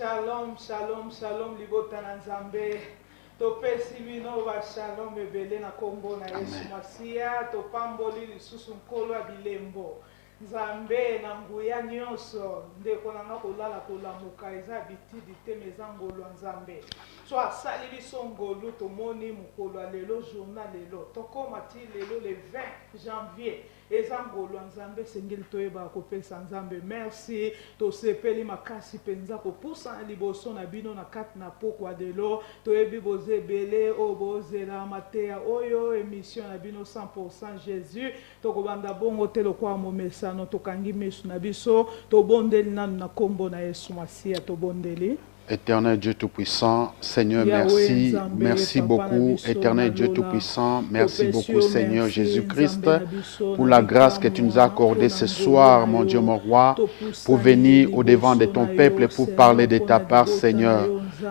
Shalom, shalom, shalom, libota na nzambe. Topesi bino ba shalom ebele na kombo na Yesu Masia. Topamboli lisusu nkolo ya bilembo. Nzambe na nguya nyonso. Ndeko nanga kolala kolamuka eza bitidi te meza ngolo nzambe. So asali biso ngolu tomoni mukolo lelo journal lelo. Tokoma ti lelo le 20 janvier. Ezangolo nzambe sengeli toyeba kopesa nzambe merci tosepeli makasi penza kopusa liboso na bino na kati na pokwa delo toyebi bozebele obozela mateya oyo émission na bino 100% Jésus tokobanda bongo te lokwa momesano tokangi mesu na biso tobondeli nanu na kombo na Yesu Masia tobondeli. Éternel Dieu Tout-Puissant, Seigneur, merci. Merci beaucoup, Éternel Dieu Tout-Puissant. Merci beaucoup, Seigneur Jésus-Christ, pour la grâce que tu nous as accordée ce soir, mon Dieu, mon roi, pour venir au-devant de ton peuple et pour parler de ta part, Seigneur.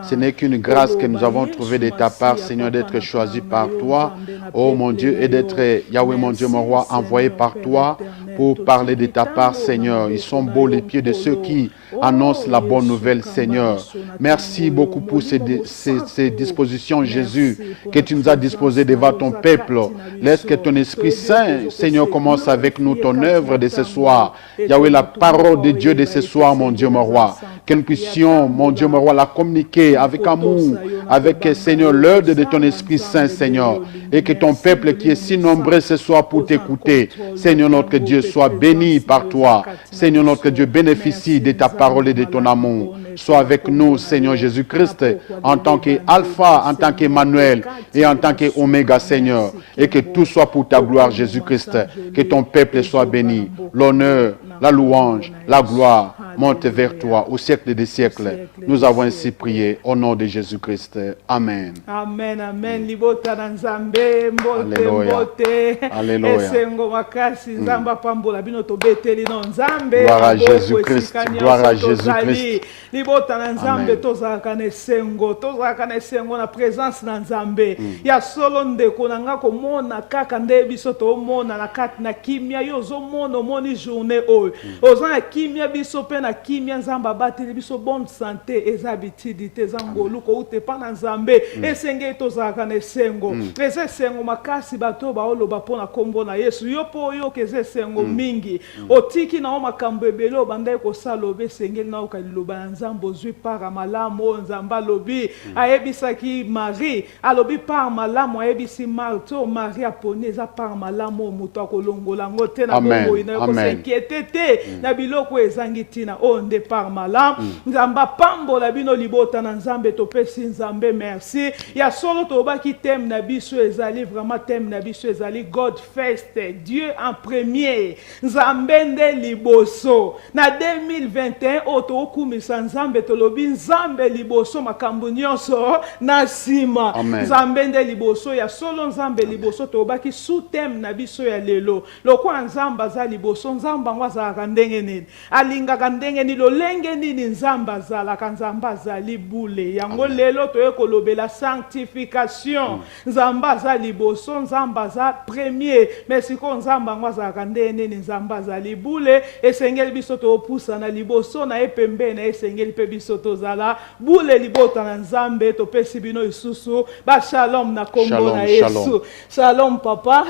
Ce n'est qu'une grâce que nous avons trouvée de ta part, Seigneur, d'être choisi par toi, oh mon Dieu, et d'être, Yahweh, mon Dieu, mon roi, envoyé par toi pour parler de ta part, Seigneur. Ils sont beaux les pieds de ceux qui annoncent la bonne nouvelle, Seigneur. Merci beaucoup pour ces dispositions, Jésus, que tu nous as disposées devant ton peuple. Laisse que ton Esprit Saint, Seigneur, commence avec nous ton œuvre de ce soir. Yahweh, la parole de Dieu de ce soir, mon Dieu, mon roi. Que nous puissions, mon Dieu, mon roi, la communiquer avec amour, avec, Seigneur, l'œuvre de ton Esprit Saint, Seigneur. Et que ton peuple qui est si nombreux ce soir pour t'écouter, Seigneur notre Dieu, soit béni par toi. Seigneur notre Dieu, bénéficie de ta parole et de ton amour. Sois avec nous, Seigneur Jésus-Christ, en tant qu'Alpha, en tant qu'Emmanuel et en tant qu'Oméga, Seigneur. Et que tout soit pour ta gloire, Jésus-Christ. Que ton peuple soit béni. L'honneur, la louange, la gloire monte vers toi au siècle des siècles. Nous avons ainsi prié au nom de Jésus-Christ. Amen. Amen, amen. Libota na nzambe, mbote, mbote. Alléluia. Esengo makasi, nzamba pambola bino tobeteli no nzambe. Gloire à Jésus-Christ. Gloire à Jésus-Christ. Libota na nzambe tozalaka na esengo na présence na nzambe. Ya solo ndeko na nga komona kaka nde biso tomona na kati na kimia yo ozomona omoni journée oyo. Ozana kimia biso pe na kimia nzamba bateli biso bonne santé eza bitidi te zangolu ko ute pa na nzambe esenge tozalaka na esengo. Eza esengo makasi bato baoloba pona kombo na Yesu yo po yo keze esengo mingi. Otiki na o makambo ebele obanda ekosala obe esengeli na okaliloba na nzambe ozwi para malamu nzamba lobi ayebisaki Marie alobi par malamu ayebisi Marthe Marie aponi eza par malamu moto akolongola ngo te na bombo ina ko s'inquiéter te na biloko ezangi tina onde par malamu nzamba pambola bino libota na nzambe topesi nzambe merci ya solo tobaki thème na biso ezali vraiment thème na biso ezali God first Dieu en premier nzambe nde liboso na 2021 oto okumisa nzambe tolobi nzambe liboso makambo nyonso na sima nzambe nde liboso ya solo nzambe liboso tobaki sous thème na biso ya lelo lokwa nzamba za liboso nzamba ngo azalaka ndenge nini alingaka ndenge nini lolenge nini nzamba azalaka nzamba azali bule yango lelo toye kolobela sanctification nzamba za liboso nzamba za premier mais siko nzamba ngo azalaka ndenge nini nzamba azali bule esengeli biso topusa na liboso na epembe na esengeli pe biso tozala bule libota na nzambe topesi bino isusu ba shalom na kombo na Yesu shalom papa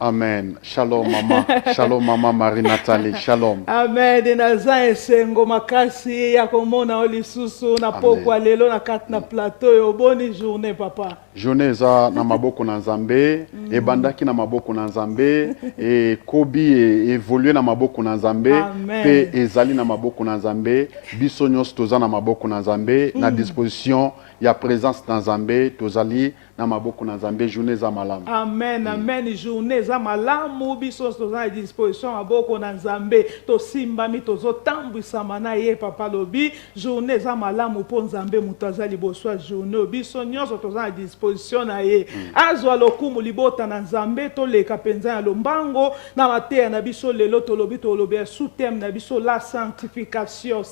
amen shalom mama shalom mama Marie Nathalie shalom amen naza esengo makasi ya komona olisusu na pokwa lelo na kati na plateau yo boni journée papa journée za na maboko na nzambe ebandaki na maboko na nzambe e kobi évoluer na maboko na nzambe pe ezali na maboko na nzambe biso nyonso toza na maboko na nzambe na disposition ya présence na nzambe tozali na maboko na nzambe journée za malamu amen amen journée za malamu biso toza na disposition maboko na nzambe tosimbami tozotambwisama na ye papa lobi journée za malamu po nzambe muto aza liboso ya journée biso nyonso toza na disposition na ye azwa lokumu libota na nzambe toleka penza ya lombango na mateya na biso lelo tolobi sous thème na biso la sanctification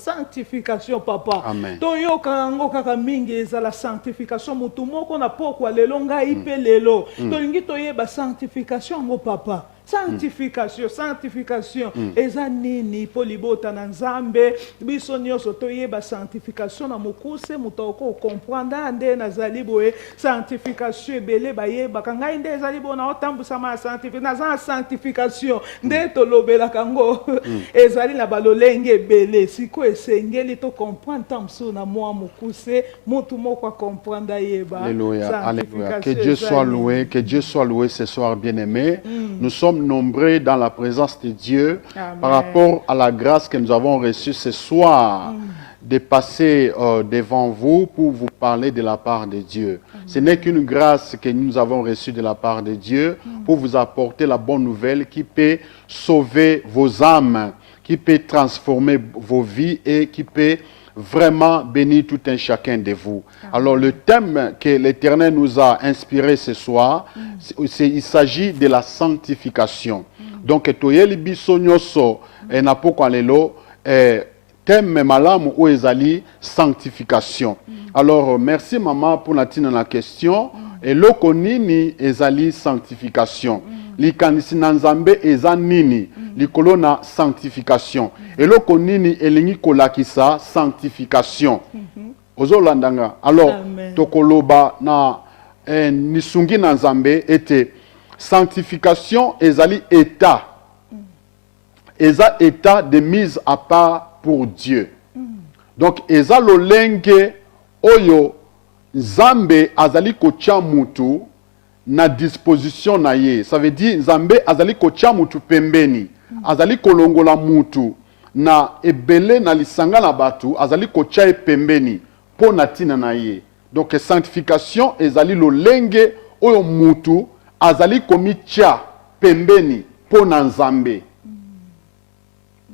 papa toyoka yango kaka mingi eza la sanctification mutu moko na pokwa lelo ngai pe lelo tolingi toyeba sanctification ngo papa sanctification eza nini po libota na nzambe biso nyonso toyeba sanctification na mokuse moto ko comprendre nde nazali boye sanctification ebele bayebaka ngai nde ezali bona otambusama ya sanctification nde tolobelaka ngo ezali na balolenge ebele siko esengeli to comprendre tamsu na mwa mokuse motu moko a comprendre yeba. Alléluia, alléluia. Que Dieu soit loué ce soir, bien-aimés. Nous sommes nombreux dans la présence de Dieu. Amen. Par rapport à la grâce que nous avons reçue ce soir, de passer devant vous pour vous parler de la part de Dieu. Ce n'est qu'une grâce que nous avons reçue de la part de Dieu pour vous apporter la bonne nouvelle qui peut sauver vos âmes, qui peut transformer vos vies et qui peut vraiment bénir tout un chacun de vous. Alors le thème que l'Éternel nous a inspiré ce soir, il s'agit de la sanctification. Donc, toyeli biso nyoso na poko lelo thème malamu ou ezali sanctification. Alors merci maman pour la question. Et loko nini ezali sanctification. Likanisi na nzambe eza nini likolo na sanctification. Et loko nini elingi kolakisa sanctification. Ozolandanga. Alors tokoloba na nisungi na nzambe ete sanctification ezali état. Eza état de mise à part pour Dieu. Donc eza lolenge oyo Nzambe azali kocha mutu na disposition na ye. Ça veut dire Nzambe azali kocha mutu pembeni. Azali kolongola mutu na ebele na lisanga na batu azali kocha e pembeni po na tina na ye. Donc sanctification ezali lolenge oyo mutu azali komicha pembeni po na Nzambe.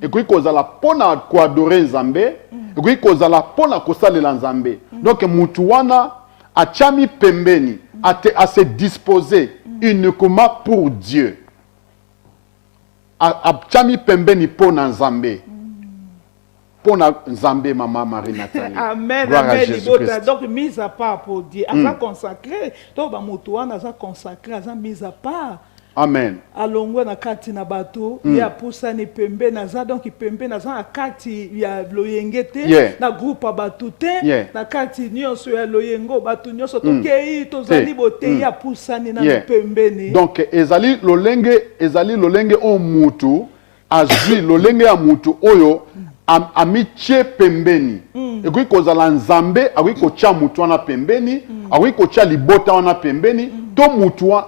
Ekoki kozala pona ko adorer Nzambe, ekoki kozala pona kosalela Nzambe. Donc mutu wana achami pembeni, a se disposer uniquement pour Dieu. Achami pembeni pona Nzambe. Pona Nzambe mama Marie Nathalie. Amen, amen, libota. Donc mise à part pour Dieu. Aza consacré, to ba mutu wana aza consacré, aza mise à part. Amen. Alongwe na kati na bato ya pusa ni pembe na za donc pembe na za na kati ya loyengete na groupe bato te na kati nyonso ya loyengo bato nyonso tokei tozali bote ya pusa ni na pembe ni. Donc ezali lolenge o mutu azwi lolenge ya mutu oyo amiche pembeni. Ekoki kozala Nzambe akoki kocha mutu wana pembeni, akoki kocha libota wana pembeni, to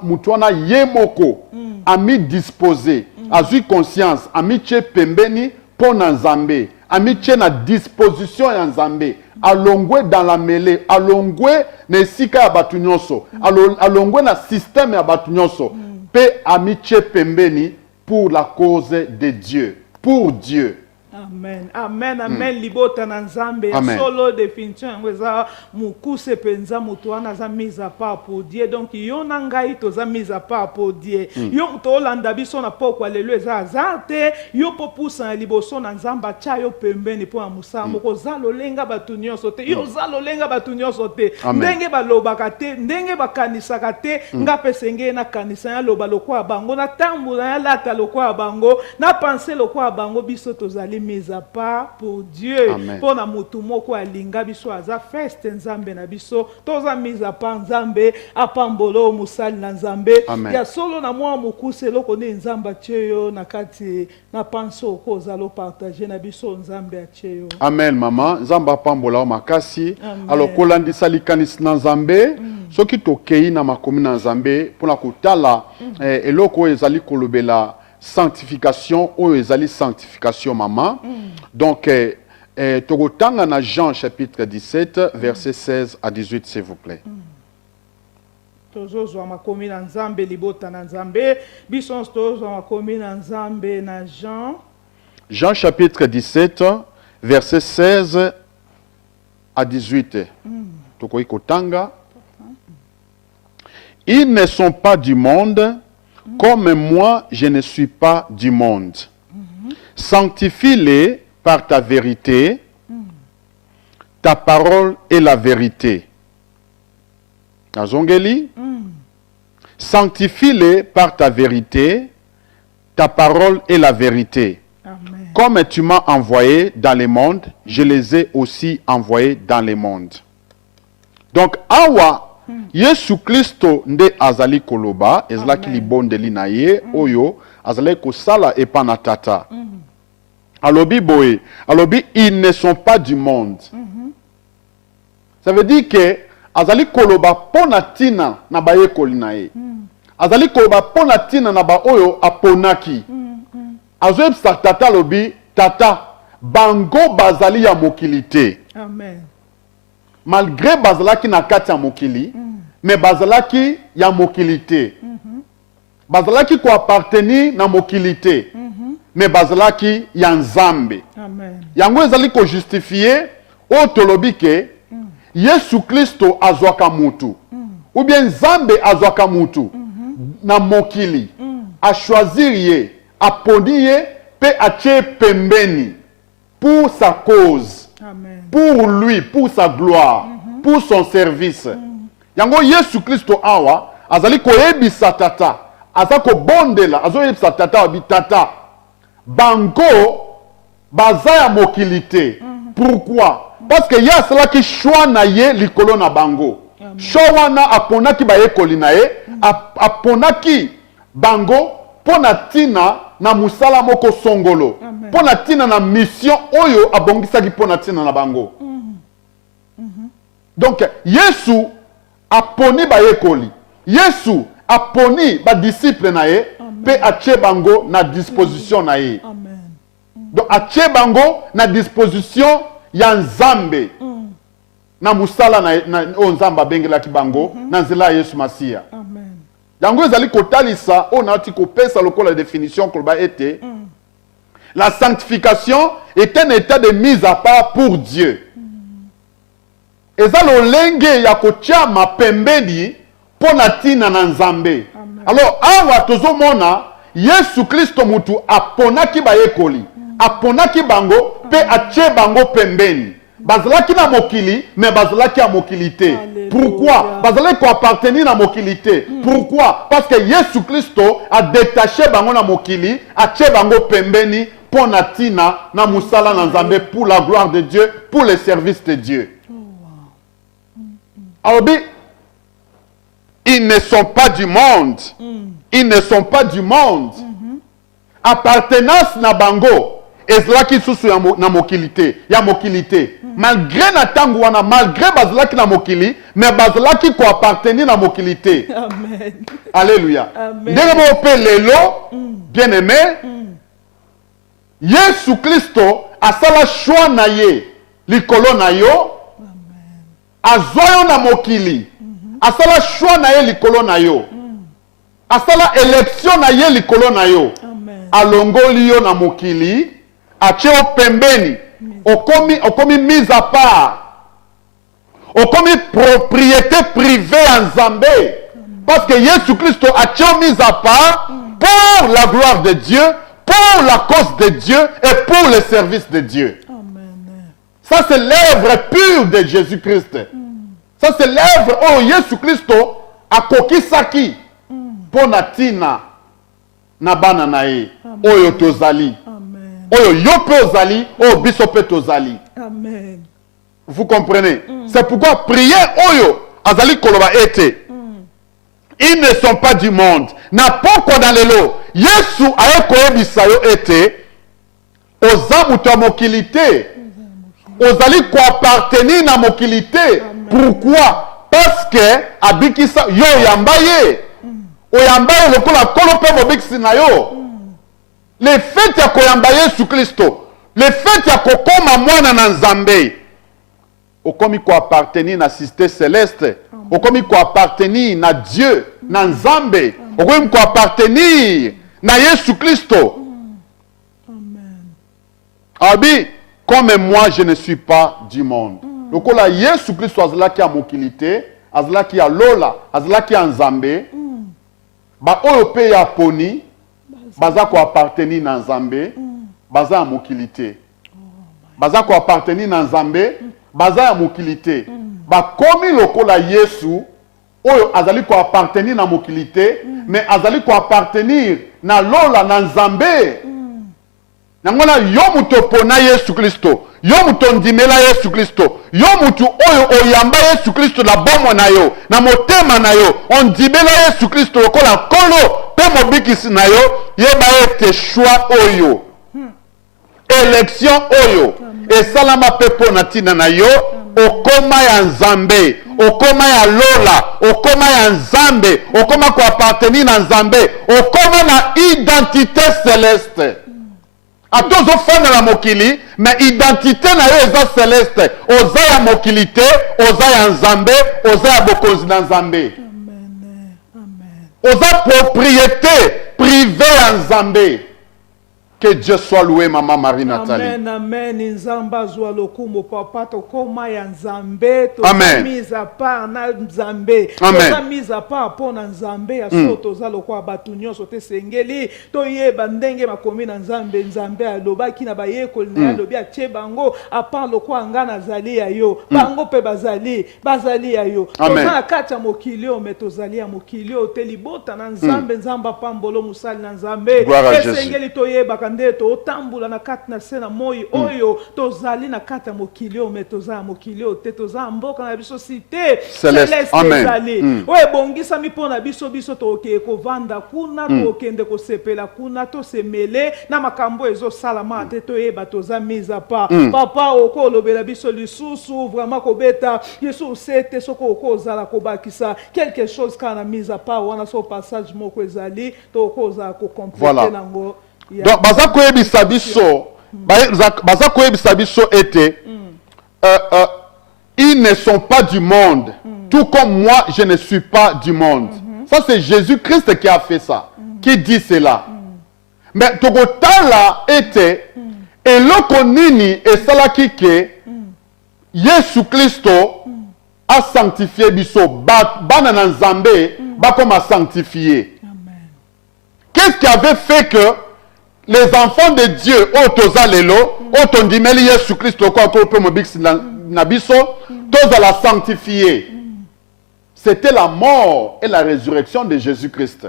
mutu wana ye moko ami disposé, azwi conscience, amiche pembeni pona Nzambe, amiche na disposition ya Nzambe, alongwe dans la mêlée, alongwe na esika ya batu nyonso, alongwe na système ya batu nyonso, pe amiche pembeni pour la cause de Dieu, pour Dieu. Amen, amen, amen. Libota na Nzambe. Solo définition ngweza mukuse penza mutu wana za mise à part pour Dieu. Donc yo na ngai to za mise à part pour Dieu. Yo to olanda biso na poko lelo eza azarte, yo popusa liboso na Nzamba cha yo pembeni po amusambo ko zalo lenga batu nyonso te. Yo zalo lenga batu nyonso te. Ndenge balobaka te, ndenge bakanisaka te, ngape senge na kanisa ya loba lokwa bango na tambula ya lata lokwa bango, na penser lokwa bango biso to zali mise à part pour Dieu. Pour na mutu moko alinga biso aza feste Nzambe na biso toza mise à part Nzambe apambolo musali na Nzambe ya solo na mwa mukuse loko ne Nzamba cheyo na kati na panso ko zalo partager na biso Nzambe cheyo. Amen mama Nzamba apambola makasi. Alors kolandisa likanisi na Nzambe soki tokei na makomi na Nzambe pona kotala eloko ezali kolobela sanctification ou ezali sanctification maman. Donc tokotanga na Jean chapitre 17 verset 16 à 18 s'il vous plaît. Tozo makomi na Nzambe libota na Nzambe biso tozo makomi na Nzambe na Jean chapitre 17 verset 16 à 18. Tokoi kotanga. Ils ne sont pas du monde, comme moi, je ne suis pas du monde. Sanctifie-les par ta vérité. Ta parole est la vérité. Azongeli. Sanctifie-les par ta vérité. ta parole est la vérité. Amen. Comme tu m'as envoyé dans le monde, je les ai aussi envoyés dans le monde. Donc, awa, Yesu Christo nde azali koloba, ezlaki libondeli na ye, oyo, azali kosala epana tata. Alobi boye, alobi, ils ne sont pas du monde. Ça veut dire que, azali koloba pona tina na baye kolina ye. Azali koloba pona tina na ba oyo aponaki. Azoyeb sa tata lobi, tata, bango bazali ya mokilité. Amen. Malgré bazalaki na kati ya mokili, mais bazalaki ya mokilité. Bazalaki ko appartenir na mokilité, mais bazalaki ya nzambe. Amen. Yango ezali ko justifier o tolobi ke Yesu Kristo azwaka mutu. Ou bien nzambe azwaka mutu na mokili. A choisir ye, a poni ye, pe atie pembeni pour sa cause. Amen. Pour lui, pour sa gloire, pour son service. Yango Yesu Kristo awa, azali ko yebisa tata, azako bondela, azo yebisa tata wabi tata, bango, bazaya mokilité. Pourquoi? Parce que ya cela qui choix na ye likolo na bango. Chowana aponaki ba ekoli na ye, aponaki bango pona tina na musala moko songolo. Pona tina na mission oyo abongisaki pona tina na bango. Donc Yesu aponi ba ekoli. Yesu aponi ba disciple na ye pe atie bango na disposition na ye. Amen. Donc atie bango na disposition ya nzambe. Na musala na nzamba bengela ki bango na nzela Yesu Masia. Amen. Yango ezali kotalisa on a ti kopesa lokola définition koloba ete la sanctification est un état de mise à part pour Dieu. Eza lolenge ya kotia mapembeni pona tina na nzambe. Alors awa tozomona Yesu Kristo mutu aponaki ba ekoli, aponaki bango pe atie bango pembeni. Bazalaki na mokili, mais bazalaki à mokilité. Alléluia. Pourquoi? Bazalaki ko appartenir na mokilité. Pourquoi? Parce que Yesu Kristo a détaché bango na mokili, a tie bango pembeni pona tina na musala na nzambe pour la gloire de Dieu, pour le service de Dieu. Alors, ils ne sont pas du monde. Ils ne sont pas du monde. Appartenance na bango. Ezlaki susu na mokilité. Ya mokilité. Malgré na tangu wana, malgré bazlaki na mokili, mais bazlaki ko appartenir na mokilité. Amen. Alléluia. Amen. Ndenge mo pe lelo, bien aimé, Yesu Kristo asala choix na ye, likolo na yo, azoyo na mokili, asala choix na ye likolo na yo, asala élection na ye likolo na yo, Amen. alongoli yo na mokili, atie o pembeni, okomi mise à part, okomi propriété privée en Nzambe, parce que Yesu Christo atie o mise à part pour la gloire de Dieu, pour la cause de Dieu et pour le service de Dieu. Amen. Ça, c'est l'œuvre pure de Jésus-Christ. Ça, c'est l'œuvre où Jésus-Christ a kokisaki pour natina na bana nae. Oyo tozali. Amen. Oyo yope ozali, oyo bisope tozali. Amen. Vous comprenez? C'est pourquoi prier oyo azali koloba ete. Ils ne sont pas du monde. Na poko dans l'élo. Yesu aye koyebisa yo ete oza mutu ya mokilité. Ozali ko appartenir na mokilité. Pourquoi? Parce que abikisa yo yambaye. Oyambaye lokola kolo pe mobikisi na yo. Le fait ya koyambaye Yesu Kristo. Le fait ya kokoma mwana na Nzambe. Okomi ko appartenir na cité céleste. Okomi ko appartenir na Dieu, na Nzambe. Okomi ko appartenir na Yesu Kristo. Amen. Abi, comme moi je ne suis pas du monde. Lokola Yesu Kristo azalaki ya mokilité, azalaki ya lola, azalaki ya Nzambe. Ba oyo pe ya poni, baza ko appartenir na Nzambe, baza ya mokilité. Baza ko appartenir na Nzambe, baza ya mokilité. Ba komi lokola Yesu, oyo azali ko appartenir na mokilité mais azali ko appartenir na lola na nzambe nangona yo muto pona Yesu Kristo yo muto ndimela Yesu Kristo yo mutu oyo oyamba Yesu Kristo na bomo na yo na motema na yo ondimela Yesu Kristo lokola kolo pe mobikisi na yo yeba ete choix oyo élection oyo esalama pe pona tina na yo okoma ya nzambe okoma ya lola okoma ya nzambe okoma ko appartenir na nzambe okoma na identité céleste atozo fana la mokili mais identité na yo eza céleste oza ya mokili te oza ya nzambe oza ya bokonzi na nzambe oza propriété privée ya nzambe. Que Dieu soit loué, maman Marie Nathalie. Amen, amen. Nzamba zwa lokumo papa to koma ya nzambe to mise à part na nzambe. To mise à part pour na nzambe ya soto za lokwa batu nyonso te sengeli to yeba ndenge makomi na nzambe nzambe alobaki na bayekoli na lobi atie bango à part lokwa ngana zali ya yo. Bango pe bazali ya yo. To na kata mokili o metozali ya mokili o te libota na nzambe nzamba pambolo musali na nzambe. Sengeli to yeba ndeto otambula na kati na sena moi oyo tozali na kati ya mokili o metoza mokili o te toza mboka na biso cité céleste ezali oyo ebongisami mpo na biso tokee kovanda kuna tokende kosepela kuna tosemele na makambo ezosalama te toyeba toza mise à part papa okolobela biso lisusu vraiment kobeta yesu sete soko okozala kobakisa quelque chose kana mise à part wana so passage moko ezali tokozala kokomplete nango. Donc, baza koyebisa biso ete ils ne sont pas du monde, tout comme moi je ne suis pas du monde. Ça c'est Jésus-Christ qui a fait ça, qui dit cela. Mais tokotala ete eloko nini esalaki ke Yesu Kristo a sanctifié biso bana na nzambe bakoma sanctifié. Qu'est-ce qui avait fait que les enfants de Dieu, otoza lelo, otondimeli Yesu Christo kwa ko mobix na biso, toza la sanctifier. C'était la mort et la résurrection de Jésus-Christ.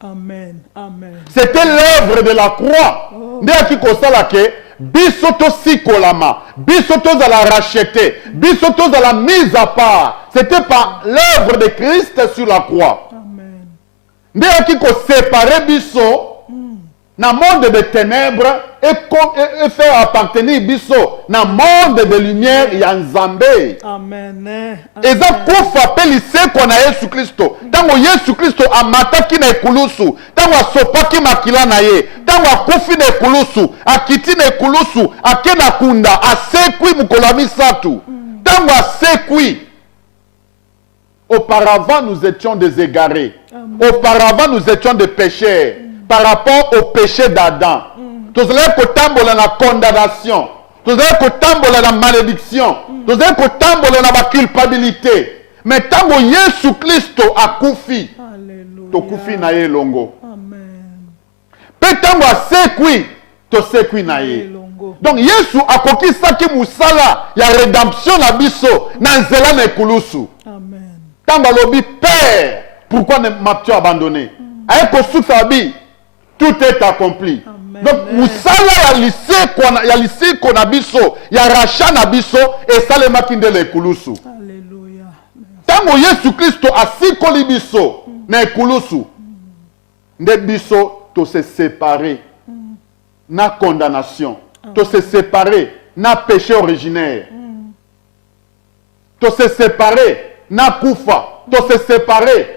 Amen. Amen. C'était l'œuvre de la croix. Ndeki kosala ke biso to sikolama, biso toza la racheter, biso toza la mise à part. C'était par l'œuvre de Christ sur la croix. Amen. Ndeki ko séparer biso na monde de ténèbres et faire appartenir biso na monde de lumière ya nzambe. Amen. Eza kufa pelise kona Yesu Kristo. Tango Yesu Kristo amataki na ekulusu, tango asopaki makila na ye, tango akufi na ekulusu, akiti na ekulusu, akena kunda, asekwi mukolo misatu. Tango asekwi, auparavant nous étions des égarés. Auparavant nous étions des pécheurs. Par rapport au péché d'Adam. Tous les kotambola na condamnation. Tous les kotambola na malédiction. Tous les kotambola na culpabilité. Mais tango Yesu Kristo akufi. To kufi na ye longo. Amen. Pe tango asekwi to sekwi na ye. Donc Yesu akoki saki musala ya rédemption na biso na nzela na ekulusu. Amen. Tango lobi Père, pourquoi m'as-tu abandonné? Aye ko suksabi. Tout est accompli. Amen. Donc, musala ya lisiko na biso, ya racha na biso, et salema kinde le kulusu. Alléluia. Tango Yesu Kristo asikoli biso na ekulusu, nde biso to se séparer na condamnation, to se séparer na péché originaire, to se séparer na kufa, to se séparer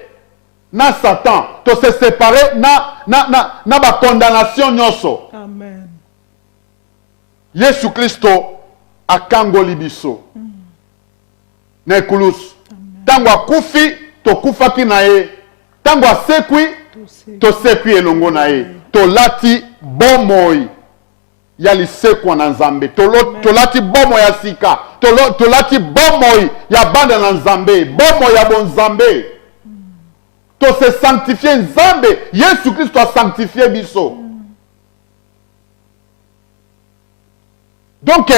na Satan, to se séparer na ba condamnation nyonso. Amen. Yesu Kristo akangoli biso. Na ekulusu. Tango akufi, to kufaki na ye. Tango asekwi, to sekwi elongo na ye. To lati bomoi ya lisekwa na nzambe. To lati bomoi ya sika. To lati bomoi ya banda na nzambe. Bomoi ya bon nzambe. To se sanctifier nzambe. Yesu Kristo a sanctifié biso. Donc,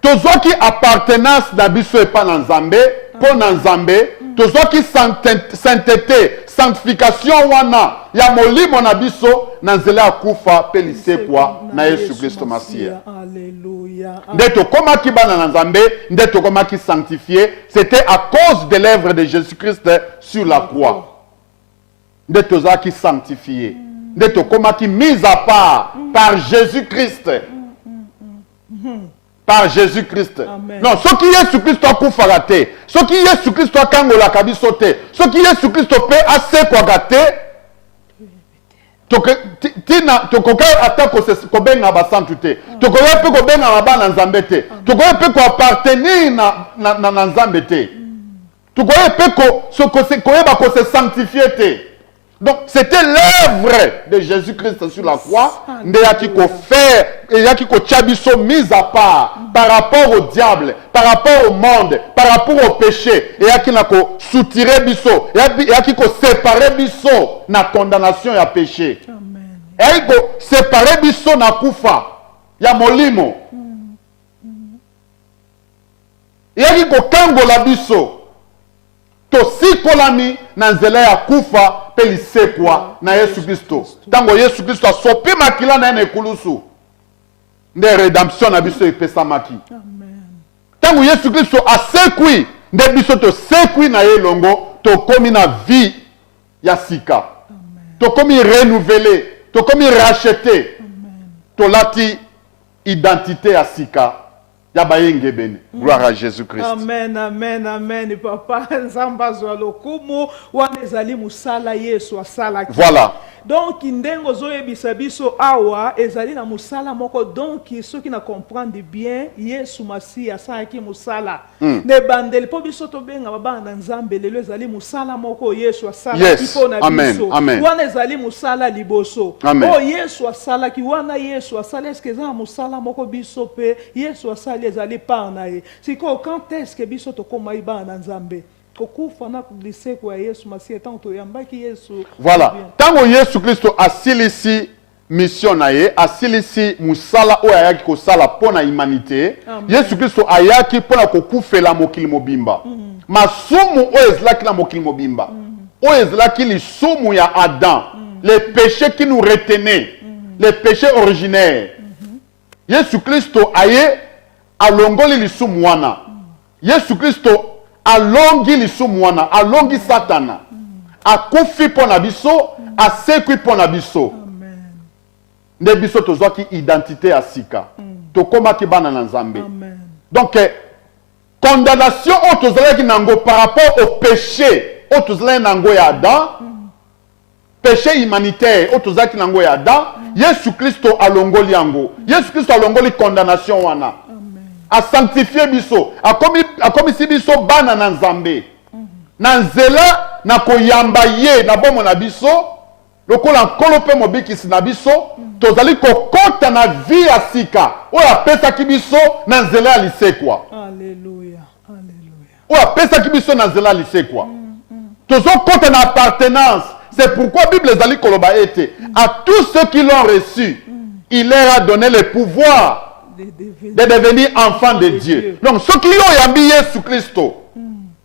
tozwaki appartenance na biso epa na nzambe, po na nzambe, tozoki sainteté sanctification wana ya molimo na biso na nzela ya kufa pe lisekwa na Yesu Kristo Masia. Nde tokomaki bana na Nzambe, nde tokomaki sanctifié, c'était à cause de l'œuvre de Jésus-Christ sur la croix. Nde tozaki sanctifié, nde tokomaki mis à part par Jésus-Christ. Par Jésus-Christ. Non, ce qui est Jésus-Christ a koufaka te, ce qui est Jésus-Christ a kangola kabiso te, ce qui est Jésus-Christ pe ase kwa te, tokoka ata ko benga ba santu te, tokoka pe ko benga ba bana Nzambe te, tokoka pe ko appartenir na Nzambe te, tokoka pe ko se sanctifier te. Donc c'était l'œuvre de Jésus-Christ sur la croix, qui ko chabiso mise à part par rapport au diable, par rapport au monde, par rapport au péché, et qui na ko soutirer biso, et qui ko séparer biso na condamnation ya péché. Et ko séparer biso na kufa ya molimo. Et qui ko kangola biso to sikolami na nzela ya kufa pe lisekwa na Yesu Kristo. Tango Yesu Kristo asopi makila na ekulusu nde redemption na biso epesamaki. Tango Yesu Kristo asekwi nde biso to sekwi na ye longo to komi na vie ya sika. To komi renouvelé, to komi racheté. To lati identité ya sika. Gloire à Jésus-Christ. Amen, amen, amen. Papa, nzamba zwa lokumu wana ezali musala Yesu asala. Voilà. Donc ndengo zoyebisa biso awa ezali na musala moko, donc ceux qui na comprendre bien Yesu Masiya asalaki musala. Ne bandeli po biso to benga baba na Nzambe lelo ezali musala moko Yesu asala ipo na biso. Wana ezali musala liboso. Oh Yesu asala ki wana Yesu asala est-ce que za musala moko biso pe Yesu asala ezali par na ye. Siko quand est-ce que biso to koma iba na Nzambe? Voilà. Tango Yesu Kristo asilisi mission na ye, asilisi musala o ayaki ko sala pona humanité. Yesu Kristo ayaki pona ko kufela mokili mobimba. Masumu o ezlaki na mokili mobimba. O ezlaki lisumu ya Adam. Les péchés qui nous retenaient, les péchés originaires. Yesu Kristo aye alongoli lisumu wana. Yesu Kristo alongi lisumu wana, alongi Satana. Akufi pona biso, asekwi pona biso. Nde biso tozwaki identité ya sika. Tokomaki bana na Nzambe. Donc condamnation o tozalaki nango par rapport au péché, o tozalaki nango ya Adam. Péché humanitaire, o tozalaki nango ya Adam. Yesu Kristo alongoli yango. Yesu Kristo alongoli condamnation wana. A sanctifier biso, a komisi biso bana na Nzambe. Na nzela na koyamba ye na bomo na biso, lokola nkolo pe mobikisi na biso, tozali kokota na vie ya sika. Oyo apesaki biso na nzela ya lisekwa. Alléluia, alléluia. Oyo apesaki biso na nzela ya lisekwa. Tozokota na appartenance. C'est pourquoi la Bible ezali koloba ete à tous ceux qui l'ont reçu, il leur a donné le pouvoir de devenir enfant de Dieu. Donc, ceux qui ont yambi Yesu Christo,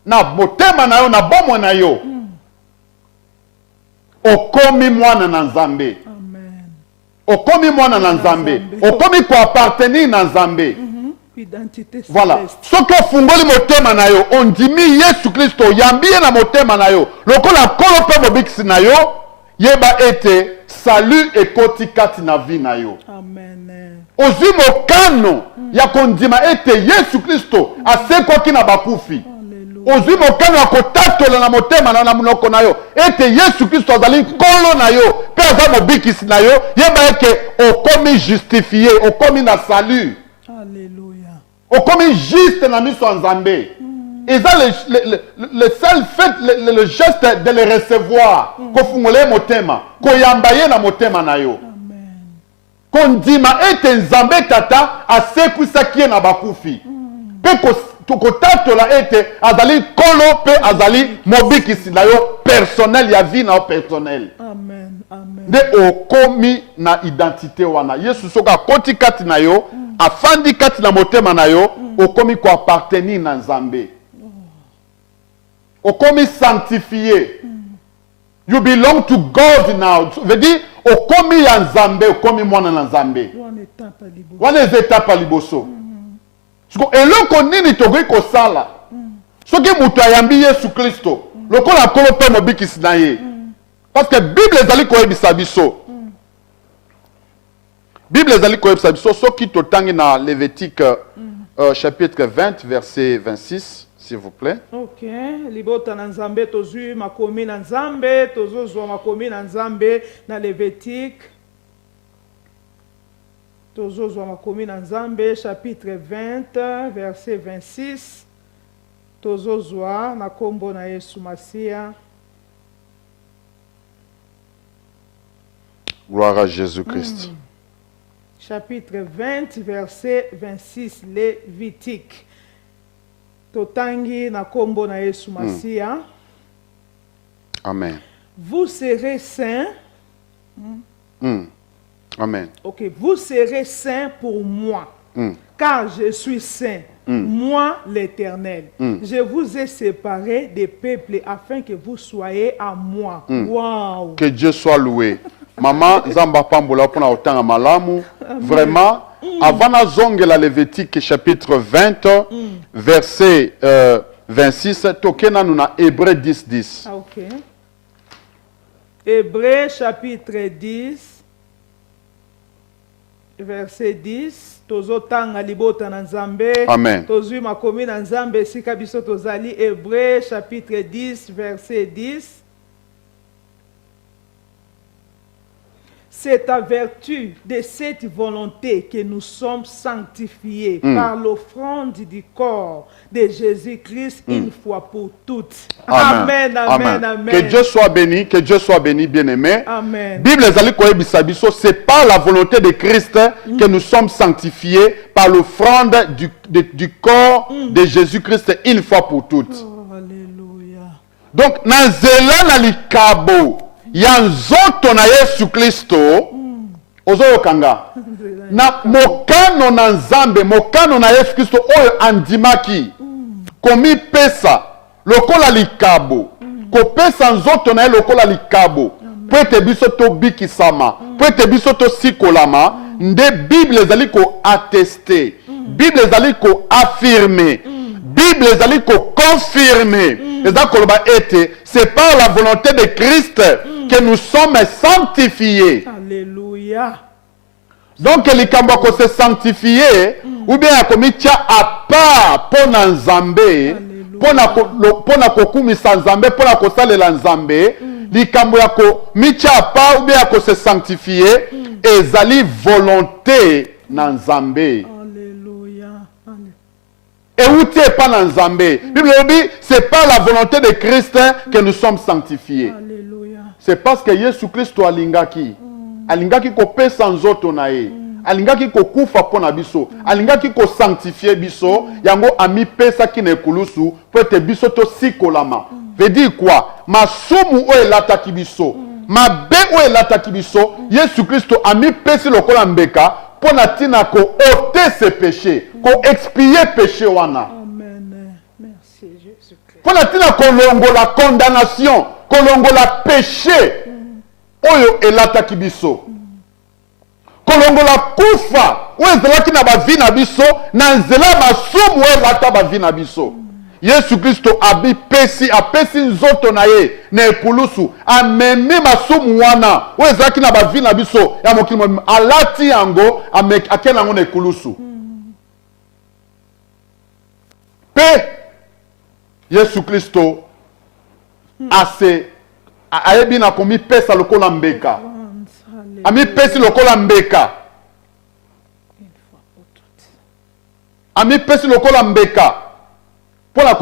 na botema na yo, na bomo na yo, okomi mwana na Nzambe. Okomi mwana na Nzambe. Okomi ko appartenir na Nzambe. Voilà. Ceux qui ont fungoli motema na yo, on dimi Yesu Christo, yambi na motema na yo, lokola kolope mobikisi na yo, yeba ete salut ekoti kati na vi na yo. Amen. Ozwi mokano ya kondima ete Yesu Kristo asekwaki na bakufi. Ozwi mokano ya kotatola na motema na munoko na yo ete Yesu Kristo azali nkolo na yo pe aza mobikisi na yo, yeba eke okomi justifié, okomi na salut. Alléluia. Okomi juste na miso ya Nzambe. Et ça, le seul fait, le geste de le recevoir, kofungole motema, koyambaye na motema na yo. Kondima ete Nzambe tata asekwisaki na bakufi. Pe kotatola ete azali kolo pe azali mobikisi na yo personnel ya vie na yo personnel. Amen. Amen. De okomi na identité wana. Yesu soka koti kati na yo, afandi kati na motema na yo, okomi ko appartenir na Nzambe. Okomi sanctifié. You belong to God now. Veut dire, okomi ya nzambe, okomi mwana na nzambe. Wana étape liboso. Eloko nini tokoki kosala. Soki mutu ayambi Yesu Kristo, lokola kolo pe mobikisi na ye. Parce que Bible ezali koyebisa biso. Bible ezali koyebisa biso soki totangi na Lévitique chapitre 20 verset 26 s'il vous plaît. OK, libota na nzambe tozui makomi na nzambe, tozozwa makomi na nzambe na Lévitique. Tozozwa makomi na nzambe chapitre 20 verset 26. Tozozwa na kombo na Yesu Masia. Gloire à Jésus-Christ. Chapitre 20, verset 26, Lévitique. Totangi na kombo na Yesu Masia. Amen. Vous serez saints. Amen. Ok, vous serez saints pour moi, car je suis saint, moi l'Éternel. Je vous ai séparés des peuples afin que vous soyez à moi. Wow. Que Dieu soit loué. Maman, Zamba Pambola pour la malamu. Vraiment, avant la zongue la Lévitique chapitre 20, verset 26, tokena nous na Hébreu 10, 10. Ok. Hébreu chapitre 10, verset 10. Tozotanga libota na nzambe. Amen. Tozui makomi na nzambe sika biso tozali. Hébreu chapitre 10, verset 10. C'est à vertu de cette volonté que nous sommes sanctifiés par l'offrande du corps de Jésus-Christ une fois pour toutes. Amen, amen, amen. Que Dieu soit béni, bien-aimé. Amen. Bible ezali koyebisa biso, c'est par la volonté de Christ que nous sommes sanctifiés par l'offrande du corps de Jésus-Christ une fois pour toutes. Oh, alléluia. Donc, na nzela na likabo ya nzoto na Yesu Kristo ozoyokanga na mokano na nzambe, mokano na Yesu Kristo oyo andimaki komipesa lokola likabo, kopesa nzoto na ye lokola likabo po ete biso tobikisama, po ete biso tosikolama. Nde Bible ezali ko-atteste, Bible ezali ko-affirme, Bible ezali ko-confirme. C'est par la volonté de Christ que nous sommes sanctifiés. Alléluia. Donc, likambo ko se sanctifier, ou bien akomitia à part pour Nzambe, pour na kokumisa Nzambe, pour na kosalela Nzambe, likambo yako mitia à part ou bien ko se sanctifier, ezali volonté na Nzambe. Et où tu es pas dans Nzambe. Bible dit, c'est pas la volonté de Christ que nous sommes sanctifiés. C'est parce que Jésus Christ alingaki. Alingaki ko pesa nzoto na ye. Alingaki ko kufa pona biso. Alingaki ko sanctifier biso. Yango ami pesa ki ne kulusu. Pour te biso to sikolama. Veut dire quoi? Masumu o elataki biso. Mabe o elataki biso. Jésus Christ ami pesi lokola mbeka. Pour natina ko ôter ses péchés, ko expier péché wana. Amen. Merci Jésus-Christ. Pour natina ko longo la condamnation, ko longo la péché. Oyo elataki biso. Ko longo la kufa, oyo ezalaki na ba vie na biso, na nzela masumu oyo elata ba vie na biso. Yesu Kristo apesi nzoto na ye na ekulusu, amemi masumu wana oyo ezalaki na bavi na biso ya mokili, alati yango akeli yango na ekulusu. Pe Yesu Kristo ayebi na komipesa lokola mbeka, amipesi lokola mbeka, amipesi lokola mbeka pour la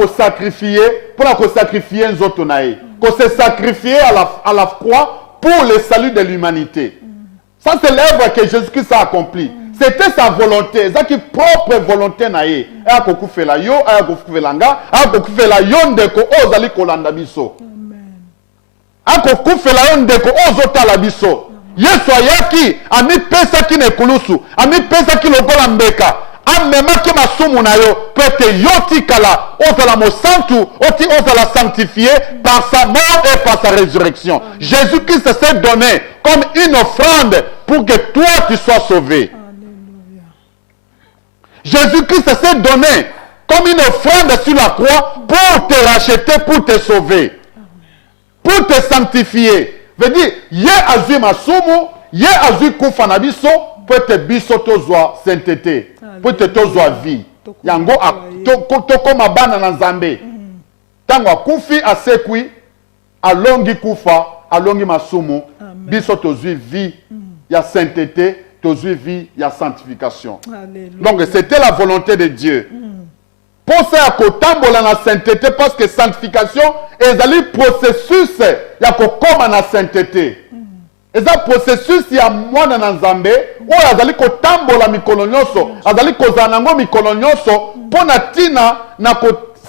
sacrifier nzoto na ye, ko se sacrifier à la croix pour le salut de l'humanité. Ça c'est l'œuvre que Jésus-Christ a accompli. C'était sa volonté, c'est sa propre volonté na ye. Aya kokufela yo, aya kokufela nga, aya kokufela yo ndeko ozali kolanda biso. Aya kokufela yo ndeko ozotala biso. Yesu ayaki ami pesa ki na ekulusu, ami pesa ki lokola mbeka. amemaki masumu na yo po ete yo tikala ozala mosantu oti ozala sanctifié par sa mort et par sa résurrection. Jésus-Christ s'est donné comme une offrande pour que toi tu sois sauvé. Alléluia. Jésus-Christ s'est donné comme une offrande sur la croix pour te racheter, pour te sauver, pour te sanctifier. Veut dire, ye azui masumu, ye azui kufa na biso, pour te biso tozwa sainteté, pour te tozwa vie. Yango toko mabana na nzambe. Tango akufi asekwi, alongi kufa, alongi masumu, biso tozwi vie, ya sainteté, tozwi vie, ya sanctification. Alléluia. Donc c'était la volonté de Dieu. Pour ça, il y a la sainteté parce que sanctification est un processus il y a la sainteté. Et ça processus il y a moi dans Nzambe où il y a kotambola mikolo nyonso, azali kozanango mikolo nyonso pour natina na ko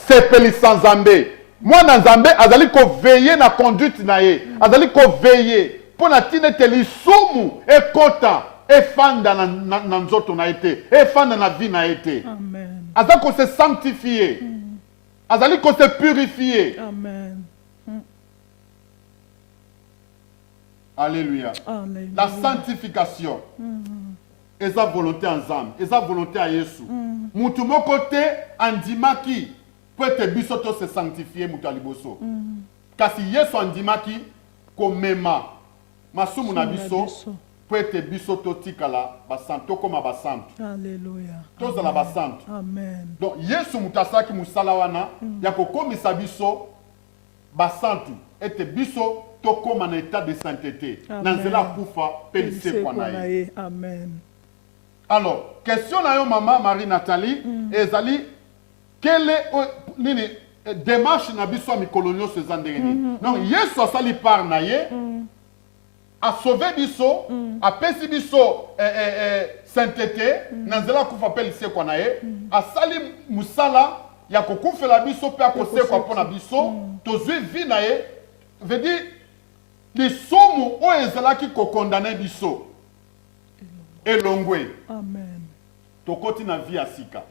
sepelisa Nzambe. Moi dans Nzambe azali ko veiller na conduite na ye, azali ko veiller pour natina te lisumu e kota e fanda na nzoto na été, e fanda na vie na été. Amen. Azali qu'on se sanctifier. Azali qu'on se purifier. Amen. Alléluia. Alléluia. La sanctification. Et sa volonté ensemble. Et sa volonté à Yesu. Moutou mon côté, andimaki. Peut être bisoto se sanctifier moutaliboso. Kasi Yesu andimaki komema. Masumu na biso. Peut être bisoto tikala basanto comme basanto. Alléluia. Tous la basanto. Amen. Donc Yesu mutasaki musala wana ya kokomisa biso basantu ete biso tokoma na état de sainteté. Nanzela kufa pelise kwa na ye. Amen. Alors, question na yo maman Marie Nathalie ezali quelle est nini démarche na biso mikolo nyonso ezandengeni. Donc Yesu asali par na ye a sauvé biso, a pesi biso sainteté, nanzela kufa pelise kwa na ye, a sali musala ya kokufela biso pe akosekwa pona biso, tozwi vi na ye, veut dire lisumu o ezalaki kokondane biso. Elongwe. Amen. Tokoti na vie asika.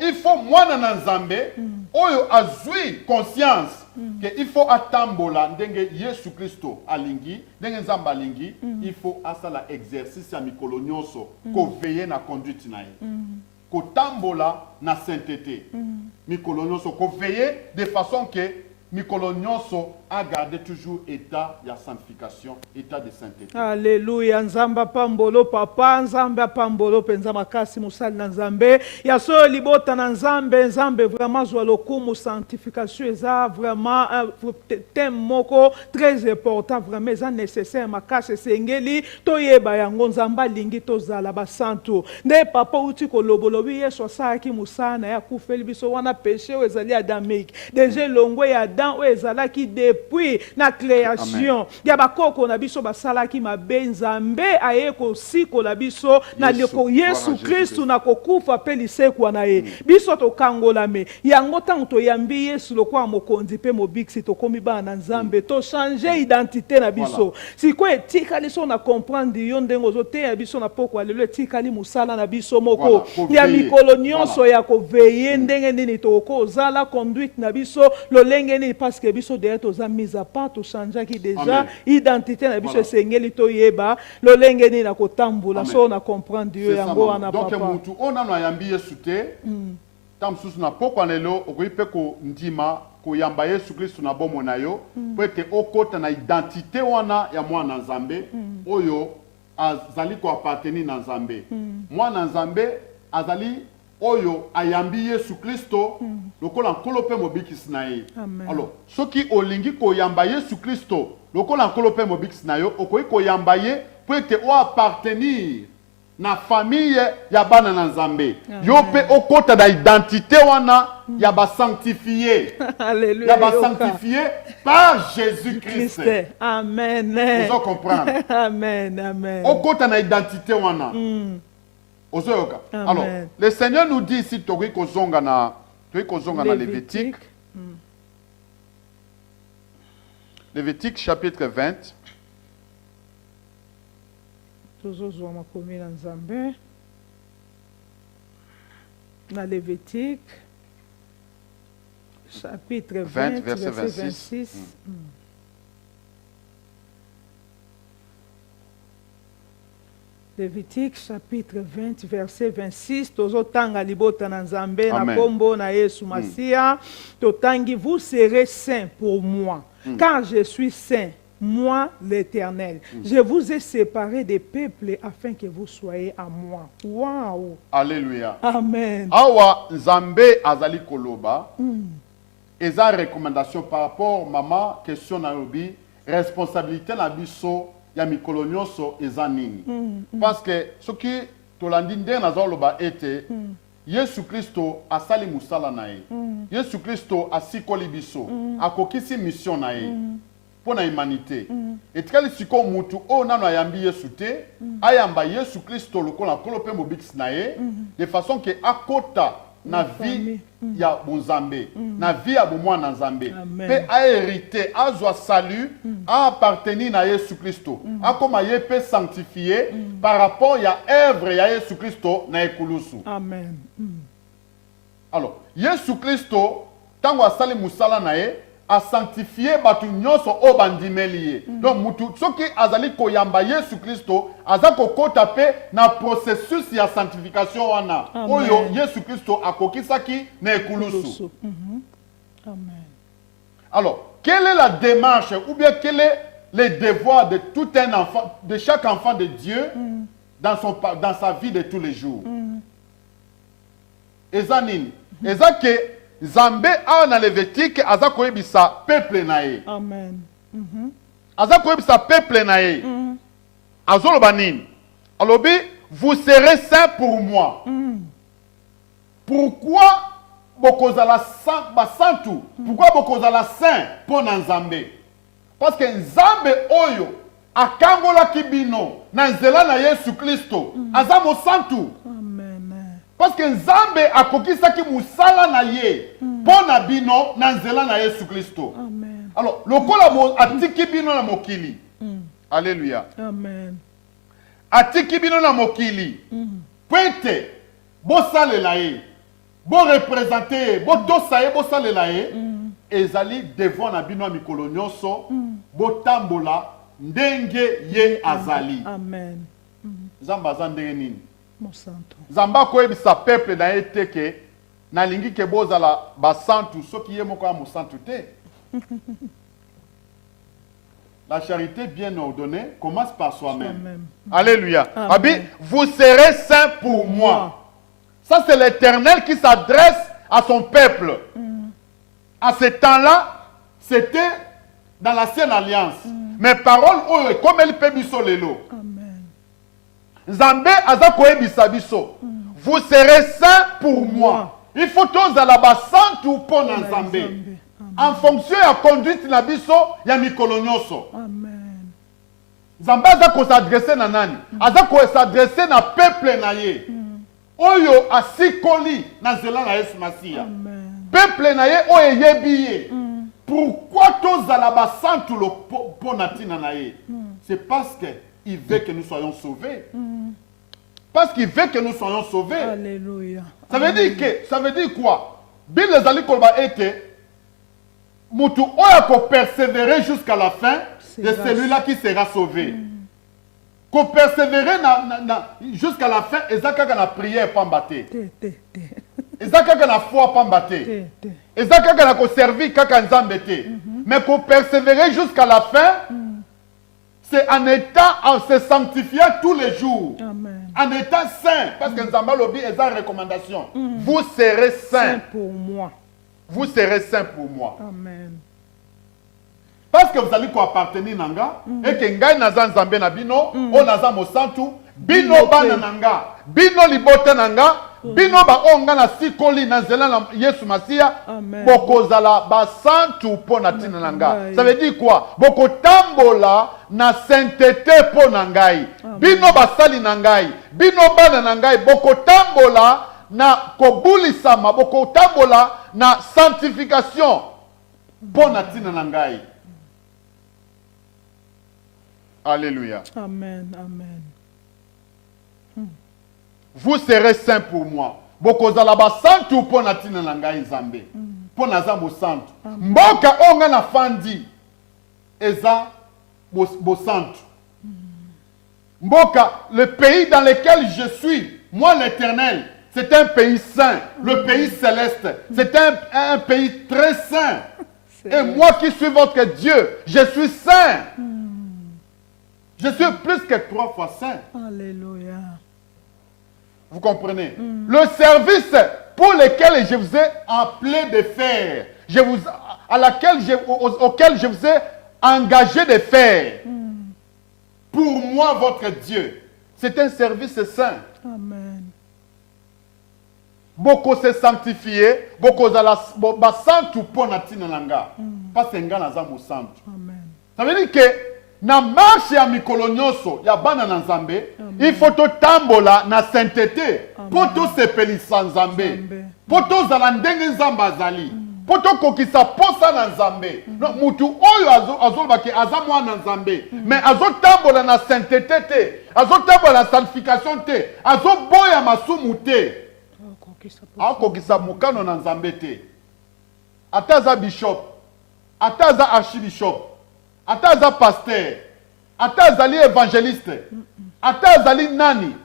Il faut mwana na Nzambe oyo azui conscience que il faut atambola ndenge Yesu Kristo alingi, ndenge Nzamba alingi, il faut asala exercice ya mikolo nyonso ko veiller na conduite na ye. Ko tambola na sainteté. Mikolo nyonso ko veiller de façon que mikolo nyonso a gardé toujours état de sanctification, état de sainteté. Alléluia. Nzamba pambolo papa, Nzamba pambolo penza makasi musali na Nzambe. Ya so libota na Nzambe, Nzambe vraiment zwa lokumu sanctification eza vraiment un thème moko très important, vraiment eza nécessaire makasi sengeli toyeba yango Nzamba lingi tozala basantu. Nde papa uti ko lobolobi Yesu asaki musana ya kufeli biso wana péché ezali adamique. Déjà longwe ya dan o ezalaki depuis la création. Ya bakoko na biso basalaki mabe Nzambe aye ko siko la biso na leko Yesu Kristu na kokufa pe lisekwa na ye. Biso to kangola me. Yango tango to yambi Yesu lokwa mokonzi pe mobiksi to komi ba na Nzambe to changer identité na biso. Siko etika liso na comprendre yo ndengo zote ya biso na poko alelo etika li musala na biso moko. Ya mikolo nyonso ya ko veiller ndenge nini to ko zala conduite na biso lolenge ni parce que biso de to za mise à part to changer ki déjà identité na biso sengeli to yeba lolenge ni na ko tambola so na comprendre yo yango wana papa. Donc mutu ona na yambi Yesu te tam susu na poko alelo okoipe ko ndima ko yamba Yesu Kristo na bomo na yo po ete okota na identité wana ya mwana Nzambe oyo azali ko appartenir na Nzambe. Mwana Nzambe azali oyo ayambi Yesu Kristo lokola nkolo pe mobikisi na ye. Alors soki olingi ko yamba Yesu Kristo lokola nkolo pe mobikisi na yo okoki ko yamba ye po ete o appartenir na famille ya bana na Nzambe. Yo pe okota na identité wana ya ba sanctifié. Alléluia. Ya ba sanctifié par Jésus-Christ. Amen. Vous comprenez? Amen. Amen. Okota na identité wana. Alors, le Seigneur nous dit ici, Tori Kozonga na Lévitique. Lévitique chapitre 20. Dans Lévitique, chapitre 20, verset 26. Lévitique, chapitre 20, verset 26. Tozotanga libota na Nzambe, na kombo na Yesu Masia. Totangi, vous serez saints pour moi, car je suis saint, moi l'Éternel. Je vous ai séparés des peuples afin que vous soyez à moi. Waouh! Alléluia. Amen. Awa Nzambe azali koloba. Eza recommandation par rapport maman question na yobi responsabilité na biso ya mikolo nyonso eza nini. Parce que ce qui tolandi nde nazoloba ete Yesu Kristo asali musala na ye. Yesu Kristo asikoli biso akokisi mission na ye pour na humanité. Etikali siko mutu o nano ayambi Yesu te ayamba Yesu Kristo lokola kolope mobix na ye de façon que akota na vie ya bonzambe na vie ya bomwana nzambe pe a hérité azwa salut a appartenir na Yesu Kristo akoma ye pe sanctifié par rapport ya œuvre ya Yesu Kristo na ekulusu. Amen. Alors Yesu Kristo tango asali musala na ye a sanctifié batu nyonso o bandimeli ye. Donc mutu soki azali koyamba Yesu Kristo aza kokota pe na processus ya sanctification wana oyo Yesu Kristo akokisaki na ekulusu. Amen. Alors, quelle est la démarche ou bien quel est le devoir de tout un enfant, de chaque enfant de Dieu dans sa vie de tous les jours? Eza nini? Eza ke Nzambe a na Lévitique aza koyebisa peuple na ye. Amen. Aza koyebisa peuple na ye. Azoloba nini? Alobi, vous serez saints pour moi. Pourquoi bokozala basantu? Pourquoi bokozala saint pour Nzambe? Parce que Nzambe oyo akangola kibino na nzela na Yesu Kristo aza mosantu. Parce que Nzambe akokisaki musala na ye pona bino na nzela na Yesu Kristo. Alors, lokola atiki bino na mokili. Alléluia. Amen. Atiki bino na mokili. Pwete bosalela ye. Bo représenter, bo tosaye bosalela ye. Ezali devant na bino mikolo nyonso botambola ndenge ye azali. Amen. Zamba za ndenge nini? Mosanto. Zamba koyebisa peuple na ye te ke nalingi ke bozala basantu soki ye moko ya mosantu te. La charité bien ordonnée commence par soi-même. Alléluia. Abi, vous serez saints pour moi. Ça c'est l'Éternel qui s'adresse à son peuple. À ce temps-là, c'était dans l'ancienne alliance. Mes paroles, comme elle peut biso lelo. Nzambe aza koyebisa biso. Vous serez saints pour moi. Il faut tous à la basantu pour Nzambe. En fonction de la conduite na biso ya mikolo nyonso. Amen. Nzambe aza ko s'adresser na nani? Aza ko s'adresser na peuple na ye. Oyo asikoli na nzela na Yesu Masia. Peuple na ye oyo yebi ye. Pourquoi tous à la basantu lo ponatina na ye? C'est parce que il veut que nous soyons sauvés. Parce qu'il veut que nous soyons sauvés. Alléluia. Ça veut dire quoi? Bien les ali kolba ete mutu oya ko persévérer jusqu'à la fin de celui-là qui sera sauvé. Ko persévérer jusqu'à la fin ezakaka na prière pambate. Ezakaka na foi pambate. Ezakaka na ko servir kaka nzambe te. Mais ko persévérer jusqu'à la fin c'est en étant, en se sanctifiant tous les jours. Amen. En étant saint. Parce que Nzamba Lobi est en recommandation. Vous serez saints. Pour moi. Vous serez saints pour moi. Amen. Parce que vous allez quoi appartenir nanga. Et que ngai naza Nzambe na bino. O naza mosantu. Bino bana nanga. Bino libote nanga. Bino ba onga na sikoli na zela na Yesu Masia. Bokozala basantu po na tina nanga. Ça veut dire quoi? Boko tambola na sainteté po na ngai. Bino basali na ngai. Bino bana na ngai. Boko tambola na kobulisama. Boko tambola na sanctification po na tina na ngai. Alléluia. Amen. Amen. Vous serez saints pour moi. bokozala basantu mpo na ntina na ngai nzambe mpo naza mosantu mboka oyo ngai nafandi eza bosantu mboka le pays dans lequel je suis moi l'Éternel c'est un pays saint le pays céleste c'est un pays très saint et moi qui suis votre Dieu je suis saint je suis plus que 3 fois saint. Alléluia. Vous comprenez? Le service pour lequel je vous ai appelé de faire, auquel je vous ai engagé de faire, pour moi, votre Dieu, c'est un service saint. Amen. Beaucoup se sanctifier, beaucoup de la santu pour natina nanga, parce que nga za mo santu. Amen. Ça veut dire que na marche ya mikolo nyonso ya bana na Nzambe il faut to tambola na sainteté po to sepelisa Nzambe po to zala ndenge Nzambe azali po to kokisa posa na Nzambe no mutu oyo azolobaki aza mwana Nzambe mais azotambola na sainteté te azotambola na sanctification te azoboya masumu te akokisa mukano na Nzambe te ataza bishop ataza archibishop ata aza pasteur ata azali évangéliste ata azali nani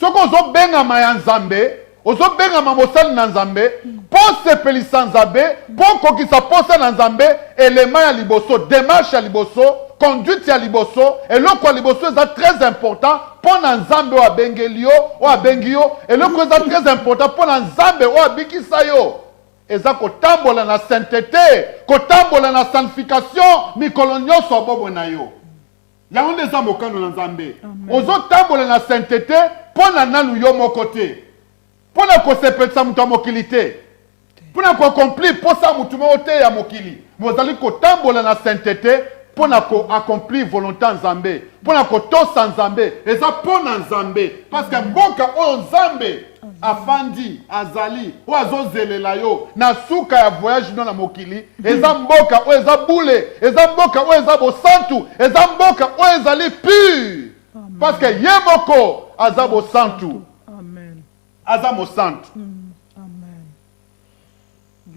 soko ozobengama ya Nzambe ozobengama mosali na Nzambe po sepelisa Nzambe po kokisa posa na Nzambe elema ya liboso démarche ya liboso conduite ya liboso eloko ya liboso eza très important po na Nzambe oyo abengeli yo oyo abengi yo eloko eza très important po na Nzambe oyo abikisa yo eza kotambola na sainteté kotambola na sanctification mikolo nyonso bobo na yo yango nde eza mokano na Nzambe ozotambola na sainteté mpo na nanu yo moko te mpo na kosepelisa moto ya mokili te mpo na koaccomplir posa motu moko te ya mokili bozali kotambola na sainteté mpo na koaccomplir volonté ya Nzambe mpo na kotosa Nzambe eza mpo na Nzambe parce que mboka oyo Nzambe afandi azali oyo azozelela yo na suka ya voyage no na mokili eza mboka oyo eza bule eza mboka oyo eza bosantu eza mboka oyo ezali pur parce que ye moko aza bosantu aza mosantu.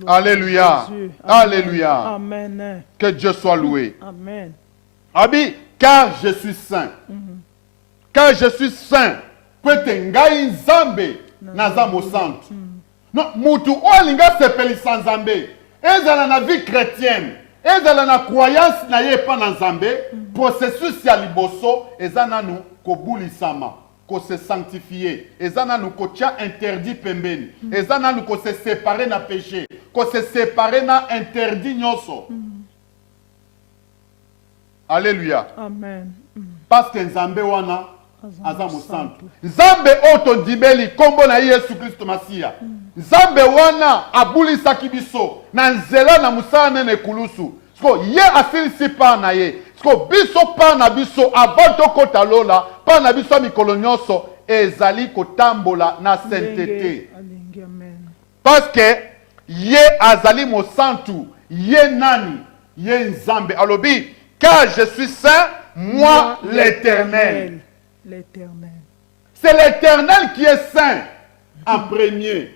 Alléluia. Alléluia. Amen. Que Dieu soit loué. Amen. Abi, car je suis saint. Car je suis saint. Pwete ngai Nzambe naza mosantu. Non, mutu olinga sepelisa Nzambe. Ezala na vie chrétienne. Ezala na croyance na ye pa na Nzambe. Processus ya liboso ezana nu kobulisama. Ko se sanctifier. Ezana nu ko tia interdit pembeni. Ezana nu ko se séparer na péché. Ko se séparer na interdit nyonso. Alléluia. Amen. Parce que Nzambe wana aza mosantu. Nzambe oto dibeli kombo na Yesu Kristo Masia. Nzambe wana abulisaki biso na nzela na musala nene kulusu. Sko ye asilisi pa na ye. Sko biso pa na biso avant tokota lola pa na biso mikolo nyonso ezali kotambola na sainteté. Parce que ye azali mosantu, ye nani, ye Nzambe. Alobi, car je suis saint, moi l'Éternel. L'Éternel. C'est l'Éternel qui est saint en premier.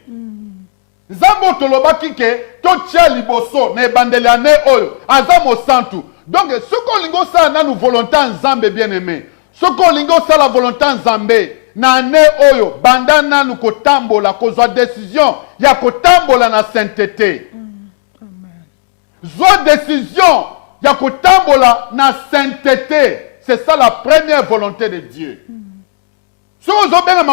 Nzambe tolobaki ke totia liboso na ebandeli ane oyo aza mosantu. Donc ce qu'on lingo sa na nous volonté Nzambe bien-aimé. Ce qu'on lingo sa la volonté Nzambe na ane oyo bandana nous kotambola kozwa décision ya kotambola na sainteté. Zwa décision ya kotambola na sainteté. C'est ça la première volonté de Dieu. Si vous avez un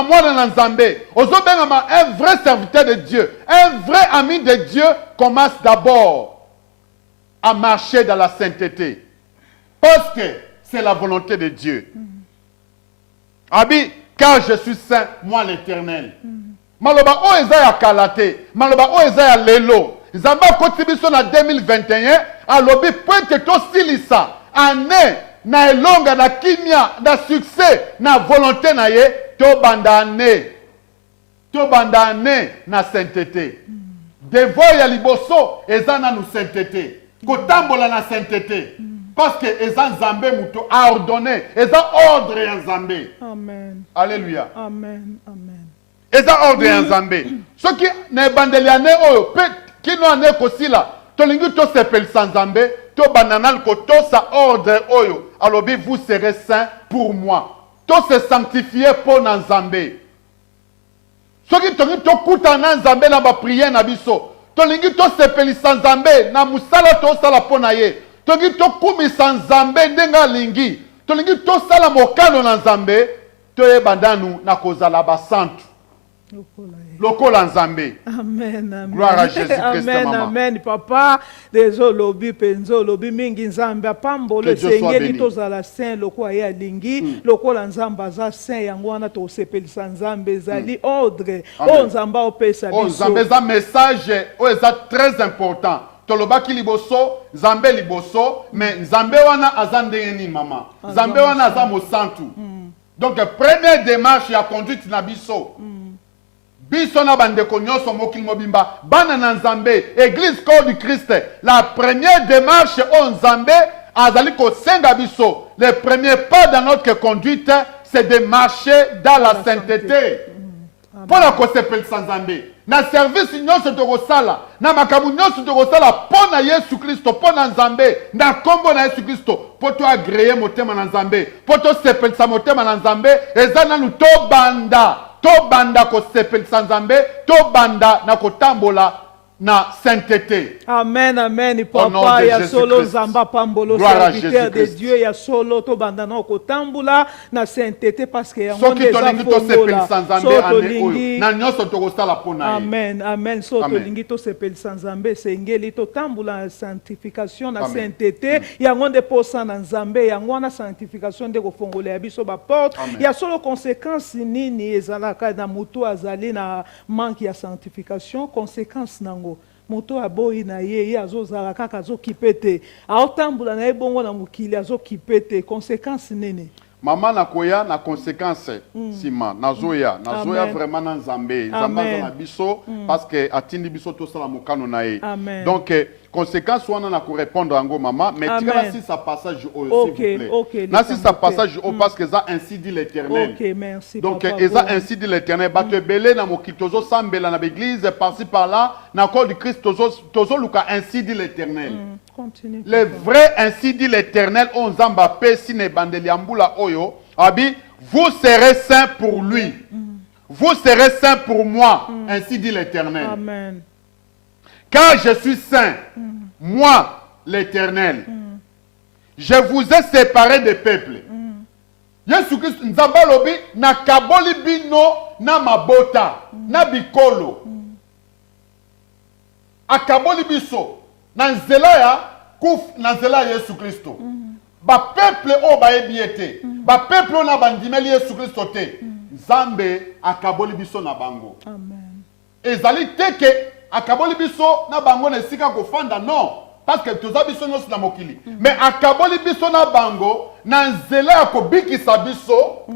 vrai serviteur de Dieu, un vrai ami de Dieu, commence d'abord à marcher dans la sainteté. Parce que c'est la volonté de Dieu. Abi, car je suis saint, moi l'Éternel. Maloba o eza ya kalate, maloba o eza ya lelo. Zamba kotibiso na 2021, alobi pointe to silisa, ane na elonga na kimia na succès na volonté na ye to bandane na sainteté. Devoir ya liboso eza na nu sainteté. Kotambola na sainteté. Parce que eza Nzambe muto a ordonné, eza ordre ya Nzambe. Amen. Alléluia. Amen. Amen. eza ordre ya nzambe soki na ebandeli ya ne oyo pe kino ane kosila tolingi tosepelisa nzambe tobanda kotosa ordre oyo alobi vous serez saints pour moi tose sanctifier mpo na nzambe soki tolingi tokuta na nzambe na bapriere na biso tolingi tosepelisa nzambe na musala tosala mpo na ye tolingi tokumisa nzambe ndenge alingi tolingi tosala mokano na nzambe toyeba ndanu na kozala basantu lokola nzambe. Amen, amen. Gloire à Jésus-Christ, amen, maman. amen. Papa, dezo lobi penzo lobi mingi nzambe apambolo sengeli tozala saint lokola ya lingi lokola nzamba za saint yango wana to sepelisa nzambe zali ordre o nzamba opesa biso. O nzambe za message o eza très important. Tolobaki liboso, nzambe liboso, mais nzambe wana aza ndenge nini mama. Nzambe wana aza mosantu. Donc première démarche ya conduite na biso. Biso na bandeko nyonso mokili mobimba bana na nzambe église corps du Christ la première démarche o nzambe azali kosenga biso le premier pas dans notre conduite c'est de marcher dans la sainteté pour la kosepelisa nzambe na service nyonso tokosala na makambo nyonso tokosala mpo na Yesu Kristo mpo na nzambe na kombo na Yesu Kristo mpo toagreye motema na nzambe mpo tosepelisa motema na nzambe eza nanu tobanda kosepelisa nzambe tobanda na kotambola na sainteté. Amen, amen. Papa, ya solo zamba pambolo serviteur de Dieu, ya solo to bandana kotambula na sainteté parce que yango ndeza fongola. Soto lingi na nyoso tokosala pona. Amen, amen. Soto lingi to sepelisa nzambe sengeli to tambula sanctification na sainteté yango nde posa na nzambe yango na sanctification de kofongola ya biso ba porte. Ya solo conséquence nini ezalaka na mutu azali na manque ya sanctification, conséquence nango moto aboyi na ye azozala kaka azokipete aotambula na ye bongo na mokili azokipete conséquence nene mama nakoya na conséquence sima nazoya vraiment na nzambe nzambe na biso parce que atindi biso tosala mokano na ye donc conséquence wana na ko répondre yango mama mais tika si ça passage s'il vous plaît na si ça passage parce que ça ainsi dit l'Éternel. OK, merci donc eza ainsi dit l'Éternel bato belé na mokili tozo sambela na église par-ci par-là na corps du Christ tozo luka ainsi dit l'Éternel. Continue. Le vrai ainsi dit l'Éternel on zamba pesi ne bandeli ambula oyo abi vous serez saints pour lui. Vous serez saints pour moi ainsi dit l'Éternel. Amen. Car je suis saint, moi, l'Éternel. Je vous ai séparés des peuples. Yesu Christ nzamba lobi na kaboli bino na mabota na bikolo. Akaboli biso na nzela Yesu Kristo. Ba peuple o ba ebiete. Ba peuple o na bandimeli Yesu Kristo te. Nzambe akaboli biso na bango. Amen. Ezali teke akaboli biso na bango na esika kofanda non parce que toza biso nyonso na mokili mais akaboli biso na bango na nzela ya kobikisa biso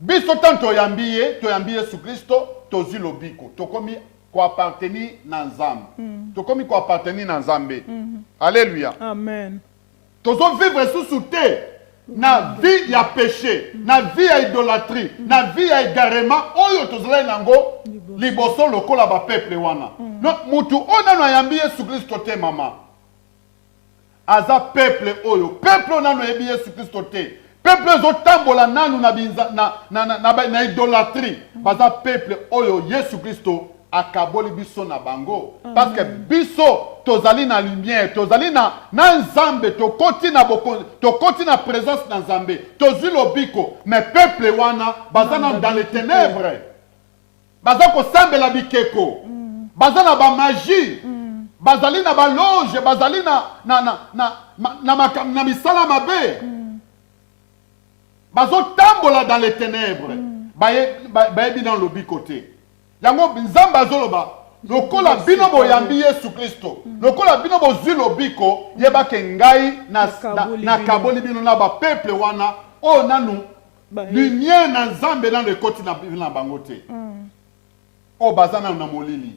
biso tanto toyambi Yesu Kristo tozwi lobiko tokomi koappartenir na nzambe tokomi koappartenir na nzambe alléluia amen tozo vivre sous te na vie ya péché na vie ya idolâtrie na vie ya égarement oyo tozala nango liboso lokola ba peuple wana no mutu ona no yambi Yesu Kristo te mama aza peuple oyo peuple ona no yambi Yesu Kristo te peuple zo tambola nanu na binza na idolâtrie baza peuple oyo Yesu Kristo akaboli biso na bango parce que biso tozali na lumière tozali na nzambe tokoti na présence na nzambe tozwi lobiko mais peuple wana bazana dans les ténèbres baza kosambela bikeko baza na ba magie bazali na ba loge bazali na misala mabe bazo tambola dans les ténèbres bayebi dans lobiko te yango nzambe azoloba lokola bino boyambi Yesu Kristo lokola bino bozwi lobiko yebake ngai na kaboli bino na ba peuple wana o nanu lumière na nzambe na lekoti na bango te o bazana na molili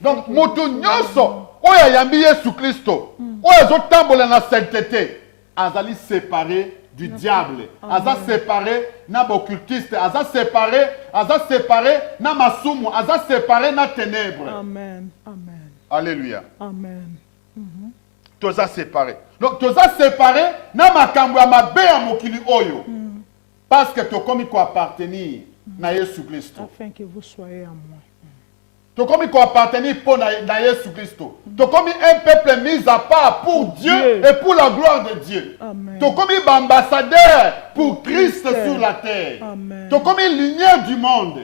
donc moto nyonso oyo ayambi Yesu Kristo oyo azotambola na sainteté azali séparé du diable. Aza séparé na occultiste, aza séparé na masumu, aza séparé na ténèbres. Amen. Amen. Alléluia. Amen. Toza séparé. Donc toza séparé na makambo ya mabe ya mokili oyo. Parce que to komi ko appartenir na Yesu Christo. Afin que vous soyez à moi. To komi ko appartenir pour na Yesu Christo. To komi un peuple mis à part pour Dieu et pour la gloire de Dieu. Amen. To komi ambassadeur pour Christ sur la terre. Amen. To komi lumière du monde.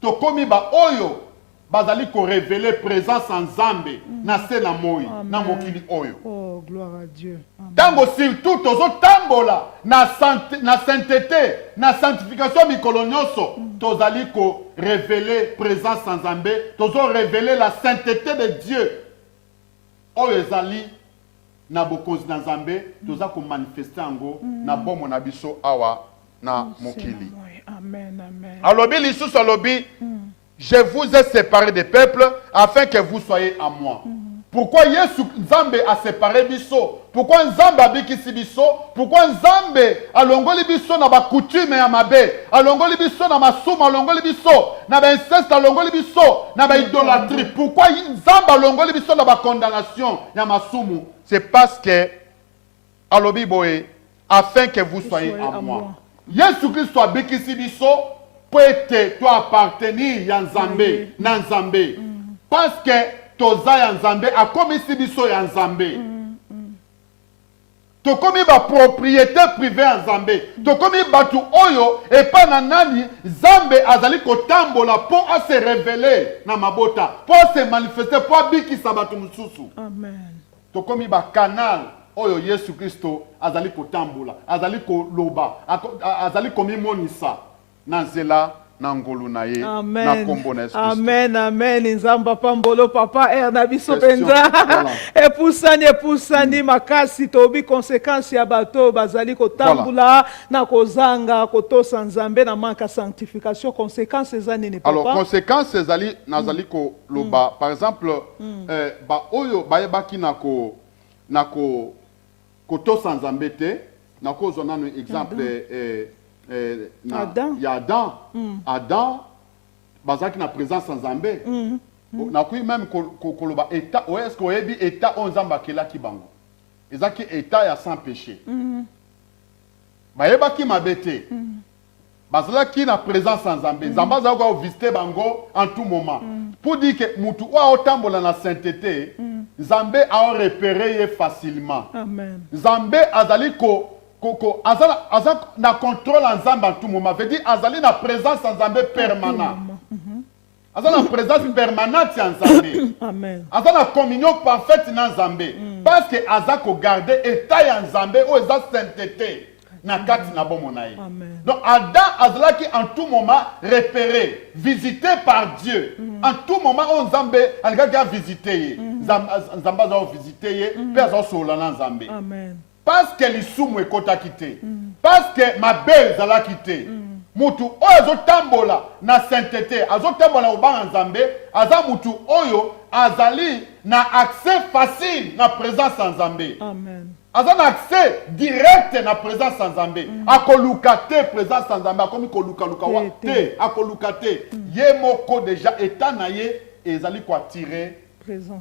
To komi ba oyo bazali ko révéler présence en Nzambe na se na moi na mokili oyo. Oh, gloire à Dieu. Amen. Tango surtout tozo tambola na sainteté, na sanctification mikolo nyonso, tozali ko révéler présence en Nzambe, tozo révéler la sainteté de Dieu. Oyo ezali na bokozi na Nzambe, toza ko manifester yango na bomo na biso awa na mokili. Amen, amen. Alobi lisusu alobi, je vous ai séparé des peuples afin que vous soyez à moi. Pourquoi Yesu Nzambe a séparé biso? Pourquoi Nzambe a bikisi biso? Pourquoi Nzambe a longoli biso na ba coutume ya mabe? A longoli biso na masumu, a longoli biso na ba inceste, a longoli biso na ba idolâtrie? Pourquoi Nzambe a longoli biso na ba condamnation ya masumu? C'est parce que alobi boye afin que vous soyez à moi. Yesu Christo a bikisi biso pour être toi appartenir ya Nzambe na Nzambe. Parce que toza ya Nzambe akomisi biso ya Nzambe. Tokomi ba propriété privée ya Nzambe. Tokomi batu oyo epa na nani Nzambe azali kotambola pour à se révéler na mabota, pour se manifester, pour abikisa batu mususu. Amen. Tokomi ba canal oyo Yesu Christo azali kotambola, azali koloba, azali komimonisa na nzela na ngolu na ye na kombo na Yesu Christo. Amen, amen. Nzamba pambolo papa na biso penza. Epusani makasi tobi conséquence ya bato bazali kotambula na kozanga kotosa Nzambe na manka sanctification. Conséquence ezani ni papa. Alors conséquence ezali nazali ko loba par exemple ba oyo bayebaki na kotosa Nzambe te na kozona no exemple Adam. Adam bazaki na présence en Nzambe. Na kui même koloba état ou est-ce que ebi état on Nzamba kelaki bango. Ezaki état ya sans péché. Bayebaki mabete. Bazalaki na présence en Nzambe. Nzamba za ko visiter bango en tout moment. Pour dire que mutu wa otambola na sainteté, Nzambe a repéré facilement. Amen. Nzambe azali azali na contrôle en Nzambe en tout moment. Veut dire azali na présence en Nzambe permanent. Azali na présence permanente en Nzambe. Amen. Azali na communion parfaite na Nzambe. Parce que azako garder état ya Nzambe o eza sainteté na kati na bomo na ye. Donc Adam azalaki en tout moment repéré, visité par Dieu. En tout moment on Nzambe alikaki a visiter ye. Nzambe azo visiter ye, pe azo sola na Nzambe. Amen. Parce que lisumu ekotaki te. Parce que mabe ezalaki te. Mutu oyo azotambola na sainteté, azotambola obanga Nzambe, aza mutu oyo azali na accès facile na présence en Nzambe. Amen. Aza na accès direct na présence en Nzambe. Akoluka te présence en Nzambe, akomi koluka wa te, akoluka te. Ye moko déjà état na ye ezali ko attirer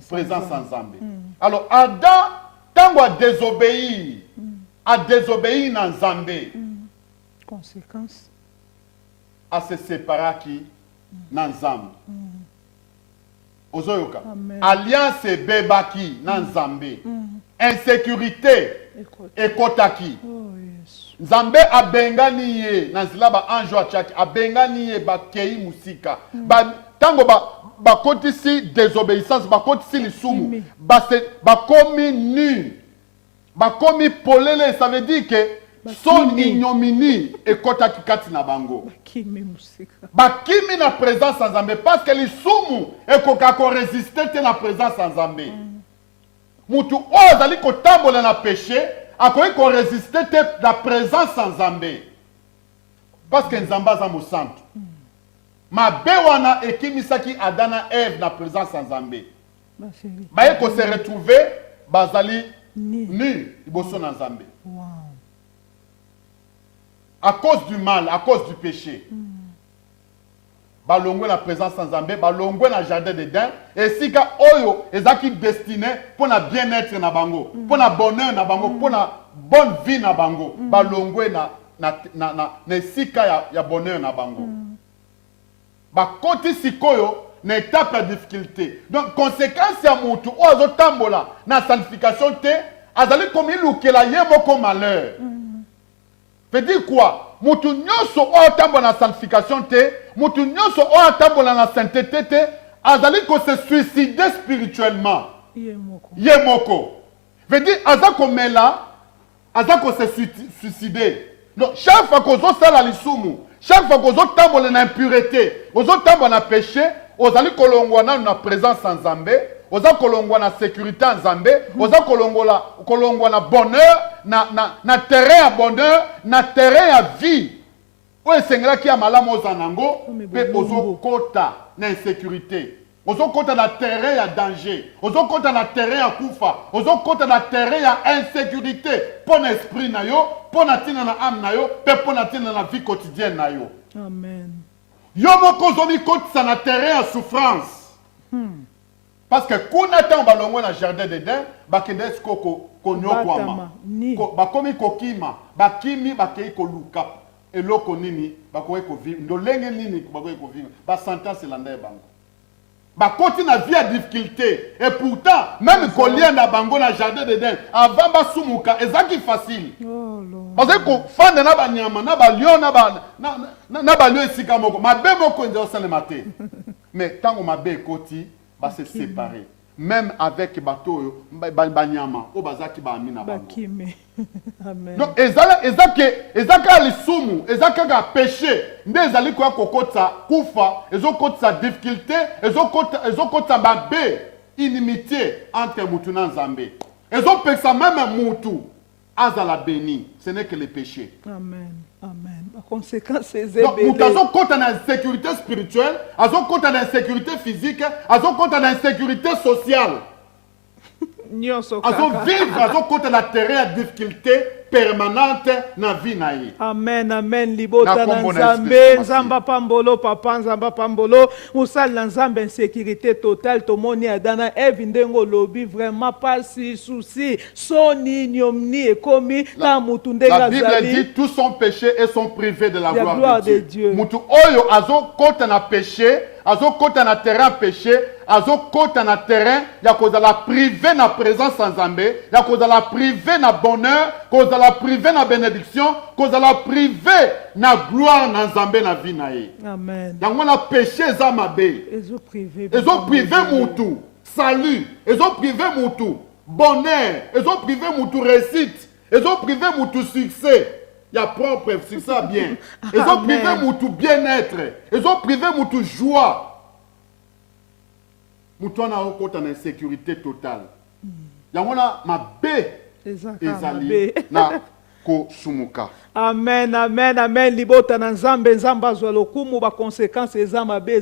présence en Nzambe. Alors Adam tango a désobéir na Nzambe. Conséquence a se séparer qui na Nzambe. Ozoyoka. Alliance bebaki na Nzambe. Insécurité ekotaki. Nzambe abengani ye na nzela ba anjo achaki, abengani ye bakei musika. Tango bakotisi désobéissance, bakotisi lisumu, bakomi nu, bakomi polele, ça veut dire que son ignominie ekotaki kati na bango. Bakimi na présence en Nzambe parce que lisumu ekoka ko résister te na présence en Nzambe. Mutu oyo azali kotambola na péché akoki ko résister te na présence en Nzambe. Parce que Nzambe aza mosantu. Mabe wana ekimisaki Adam na Ève na présence en Nzambe. Baye ko se retrouver bazali nu liboso na Nzambe. à cause du mal, à cause du péché. Balongwe la présence sans Zambé, balongwe na jardin d'Éden, et si ka oyo ezaki destiné pour na bien-être na bango, pour na bonheur na bango, pour na bonne vie na bango, balongwe na sika ya bonheur na bango. Bakoti sikoyo na étape de difficulté. Donc conséquence ya mutu o azo tambola na sanctification te, azali comme ilukela ye moko malheur. Veut dire quoi? Mutu nyonso o tambola na sanctification te, mutu nyonso o tambola na sainteté te, azali ko se suicider spirituellement. Ye moko. Veut dire aza komela, aza ko se suicider. Donc chaque fois qu'on sala lisumu, chaque fois qu'on tambola na impureté, on tambola na péché, ozali kolongwa na présence en Zambé, oza kolongwa na sécurité en Zambé, oza kolongwa na bonheur, na terrain à bonheur, na terrain à vie. Oye sengela ki amalamu ozanango, pe ozo kota na insécurité. Ozo kota na terrain à danger, ozo kota na terrain à kufa, ozo kota na terrain à insécurité, pour l'esprit na yo, pour na tina na âme na yo, pe pour na tina na vie quotidienne na yo. Amen. Yo moko zomi kota na terrain à souffrance. Parce que kuna ta balongo na jardin d'Éden, bakende skoko konyokwama. Bakomi kokima, bakimi bakei koluka. Eloko nini bakoye ko vivre, ndolenge nini bakoye ko vivre. Ba sentence landa bango. Bakoti na vie à difficulté et pourtant même collier na bango na jardin d'Éden avant basumuka ezaki facile. Parce que fanda na banyama na ba lion na ba lion esika moko mabe moko nzo salema te. Mais tango mabe ekoti ba se séparer même avec bateau banyama o bazaki ba amina bango. Amen. Donc ezaka lisumu ezaka péché nde ezali kwa kokota kufa ezokota difficulté ezokota babe inimitié entre mutu na Nzambe ezopekisa même mutu azala béni, ce n'est que le péché. Amen. Amen. La conséquence c'est donc mutu azokota na insécurité spirituelle, azokota na insécurité physique, azokota na insécurité sociale. Azo vivre, azo côté la terrain à difficulté permanente na vie na ye. Amen, amen. Libota na Nzambe, Nzamba pambolo, papa Nzamba pambolo, musal na Nzambe insécurité totale, tomoni adana evindengo lobi vraiment pas si souci, soni nyomni et komi la mutunde la Bible dit tous sont péchés et sont privés de la gloire de Dieu. Mutu oyo azo côté na péché, azo côté na terrain péché, azo côté na terrain, ya koza la privé na présence en Nzambe, ya koza la privé na bonheur, koza la privé na bénédiction, koza la privé na gloire na Nzambe na vie na ye. Amen. Yango na péché za mabe. Ezo privé mutu salut, ezo privé mutu bonheur, ezo privé mutu réussite, ezo privé mutu succès. Il y a propre succès bien. Ezo privé mutu bien-être, ezo privé mutu joie. Mutwana okota na insécurité totale. Yango na mabe ezali na ko sumuka. Amen, amen, amen. Libota na Nzambe, Nzamba zwa lokumu ba conséquences ezamabe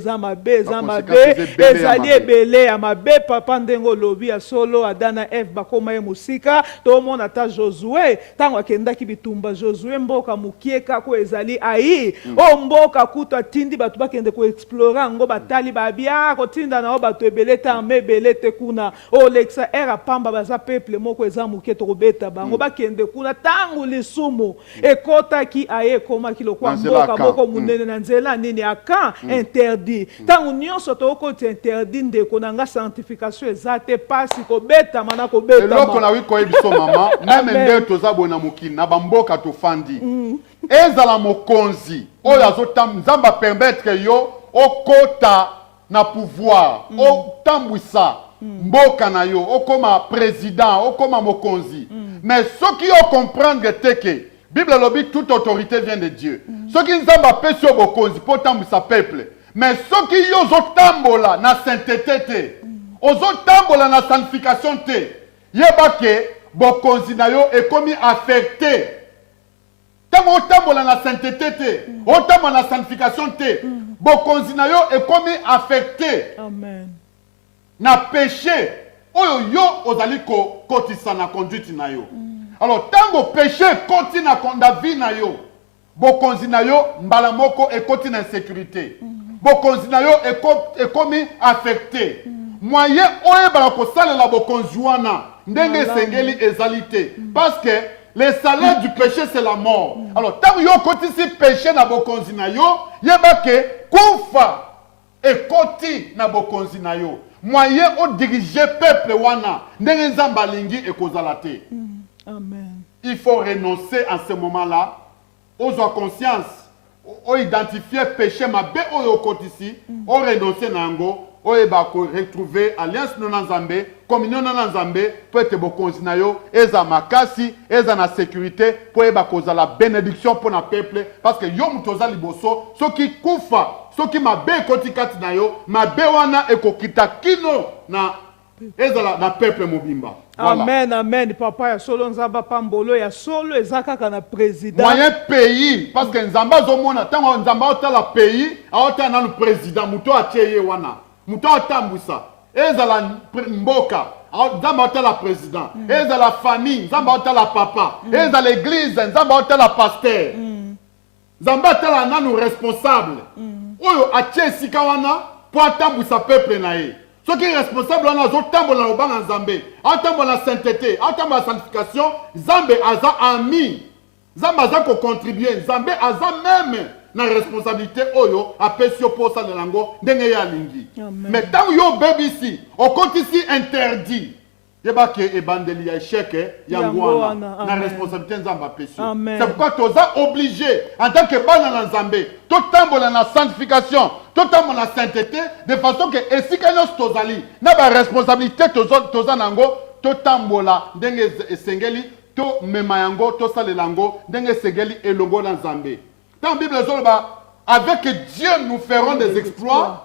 ezali ebele ya mabe papa ndengo lobi ya solo adana F bakoma ye musika to mona ta Josué tango akendaki bitumba Josué mboka mukieka ko ezali ai o mboka kuta tindi batu bakende ko explorer ngo batali babia ko tinda na bato ebele ta mebele te kuna o lexa era pamba baza peuple moko ezamuke to kobeta bango bakende kuna tango lisumu kota ki aye koma kilo kwa mboka moko munene na nzela nini aka interdit tangu nyonso to okoti interdit ndeko na nga sanctification ezate pasi kobeta mana kobeta eloko na wiko ebiso mama même nde tozabo na mokili na bamboka tofandi ezala mokonzi oyo azotam Nzamba permettre yo okota na pouvoir otambwisa mboka na yo okoma président okoma mokonzi mais soki yo comprendre teke Bible lobby, toute autorité vient de Dieu. Ce qui nous a fait sur Bokonzi, pour sa peuple. Mais ce qui nous a tambola na sainteté, ozo tambola na sanctification te. Yebake Bokonzi na yo est comme affecté. Tant tambola na sainteté te, otambola na sanctification te. Bokonzi na yo est comme affecté. Amen. Na péché, oyo yo ozali ko kotisa na conduite na yo. Alors, tant que péché continue à la vie na yo, bokonzi na yo mbala moko ekoti na insécurité. Bokonzi na yo ekomi affecté. Moyen oyebala kosalela bokonzi wana ndenge esengeli ezali te. Parce que le salaire du péché c'est la mort. Alors tant yo kotisi péché na bokonzi na yo, yeba ke kufa ekoti na bokonzi na yo. Moyen o diriger peuple wana ndenge nzamba alingi ekozala te. Amen. Il faut renoncer en ce moment-là aux conscience, aux identifier péché mabe oyo kotisi, au renoncer nango, au retrouver alliance na Nzambe, communion na Nzambe, pour être bokonzi na yo, eza makasi, eza na sécurité, pour eba kozala bénédiction pour na peuple, parce que yo mutoza liboso, soki kufa, soki mabe koti kati na yo, mabe wana ekokita kino na ezala na peuple mobimba. Voilà. Amen, amen. Papa, ya solo nzamba pambolo, ya solo ezaka na président. Moyen pays, parce que nzamba zomona, tango nzamba otala pays, aota na le président, muto acheye wana. Muto atambwisa. Ezala mboka, nzamba otala président. Ezala famille, nzamba otala papa. Ezala l'église, nzamba otala pasteur. Nzamba otala nanu responsable. Oyo ache sika wana, po atambwisa peuple na ye. Ce qui est responsable, on a zotambola au bang Zambé, atambola sainteté, atambola sanctification, Zambé aza ami, Zambé aza ko contribuer, Zambé aza même na responsabilité oyo apesio posa de lango ndenge ya lingi. Mais tant yo baby ici, on compte ici interdit. Yeba ke ebandeli ya échec yangwana na responsabilité nzamba pesio. C'est pourquoi tu es obligé en tant que bana na Zambé, to tambola na sanctification, to tambola na sainteté de façon que esika nyos tozali na ba responsabilité toza nango, to tambola ndenge esengeli, to mema yango, to salelango ndenge esengeli elongo na Zambé. Dans la Bible avec Dieu nous ferons des exploits.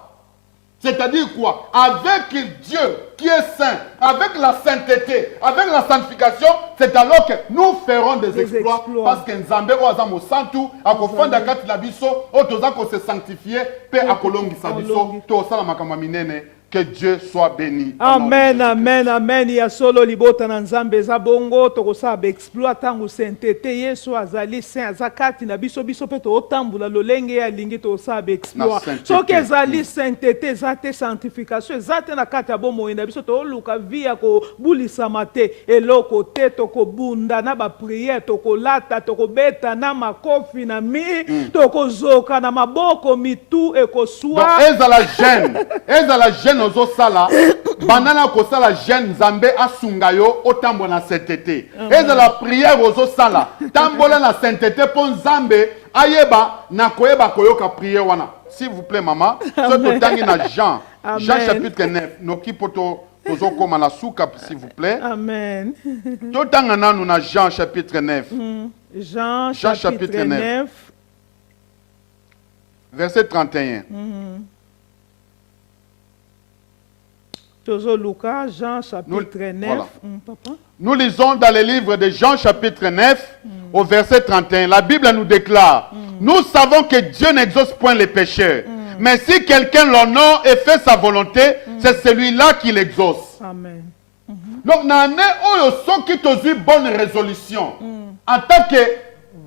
C'est-à-dire quoi? Avec Dieu qui est saint, avec la sainteté, avec la sanctification, c'est alors que nous ferons des exploits. Parce que Nzambe oazamo santu, akofanda kati la biso, otozako se sanctifier, pe akolongi sa biso, to osala makamba minene. Que Dieu soit béni. Amen, amen, amen. Ya solo libota na Nzambe za bongo tokosa ba exploit tangu sainteté Yesu azali saint azakati na biso pe to otambula lolenge ya lingi to sa ba exploit. So ke azali sainteté zate sanctification zate na kati ya bomo ina biso to luka via ko bulisa mate eloko te to ko bunda na ba prière to ko lata to ko beta na makofi na mi to ko zoka na maboko mitu e ko swa. Ezala jeune ozosala banana kosala jeune Nzambe asunga yo otambo na sainteté. Eza la prière ozosala tambola na sainteté pour Nzambe ayeba na koyeba koyoka prière wana. S'il vous plaît maman, ce tangi na Jean. Jean chapitre 9. Noki poto tozokoma na suka s'il vous plaît. Amen. Totanga nanu na Jean chapitre 9. Jean chapitre 9. Verset 31. Lucas, Jean chapitre 9. Voilà. Papa? Nous lisons dans le livre de Jean chapitre 9 au verset 31. La Bible nous déclare, nous savons que Dieu n'exauce point les pécheurs. Mais si quelqu'un l'honore et fait sa volonté, c'est celui-là qui l'exauce. Amen. Donc, nous avons une bonne résolution. En tant que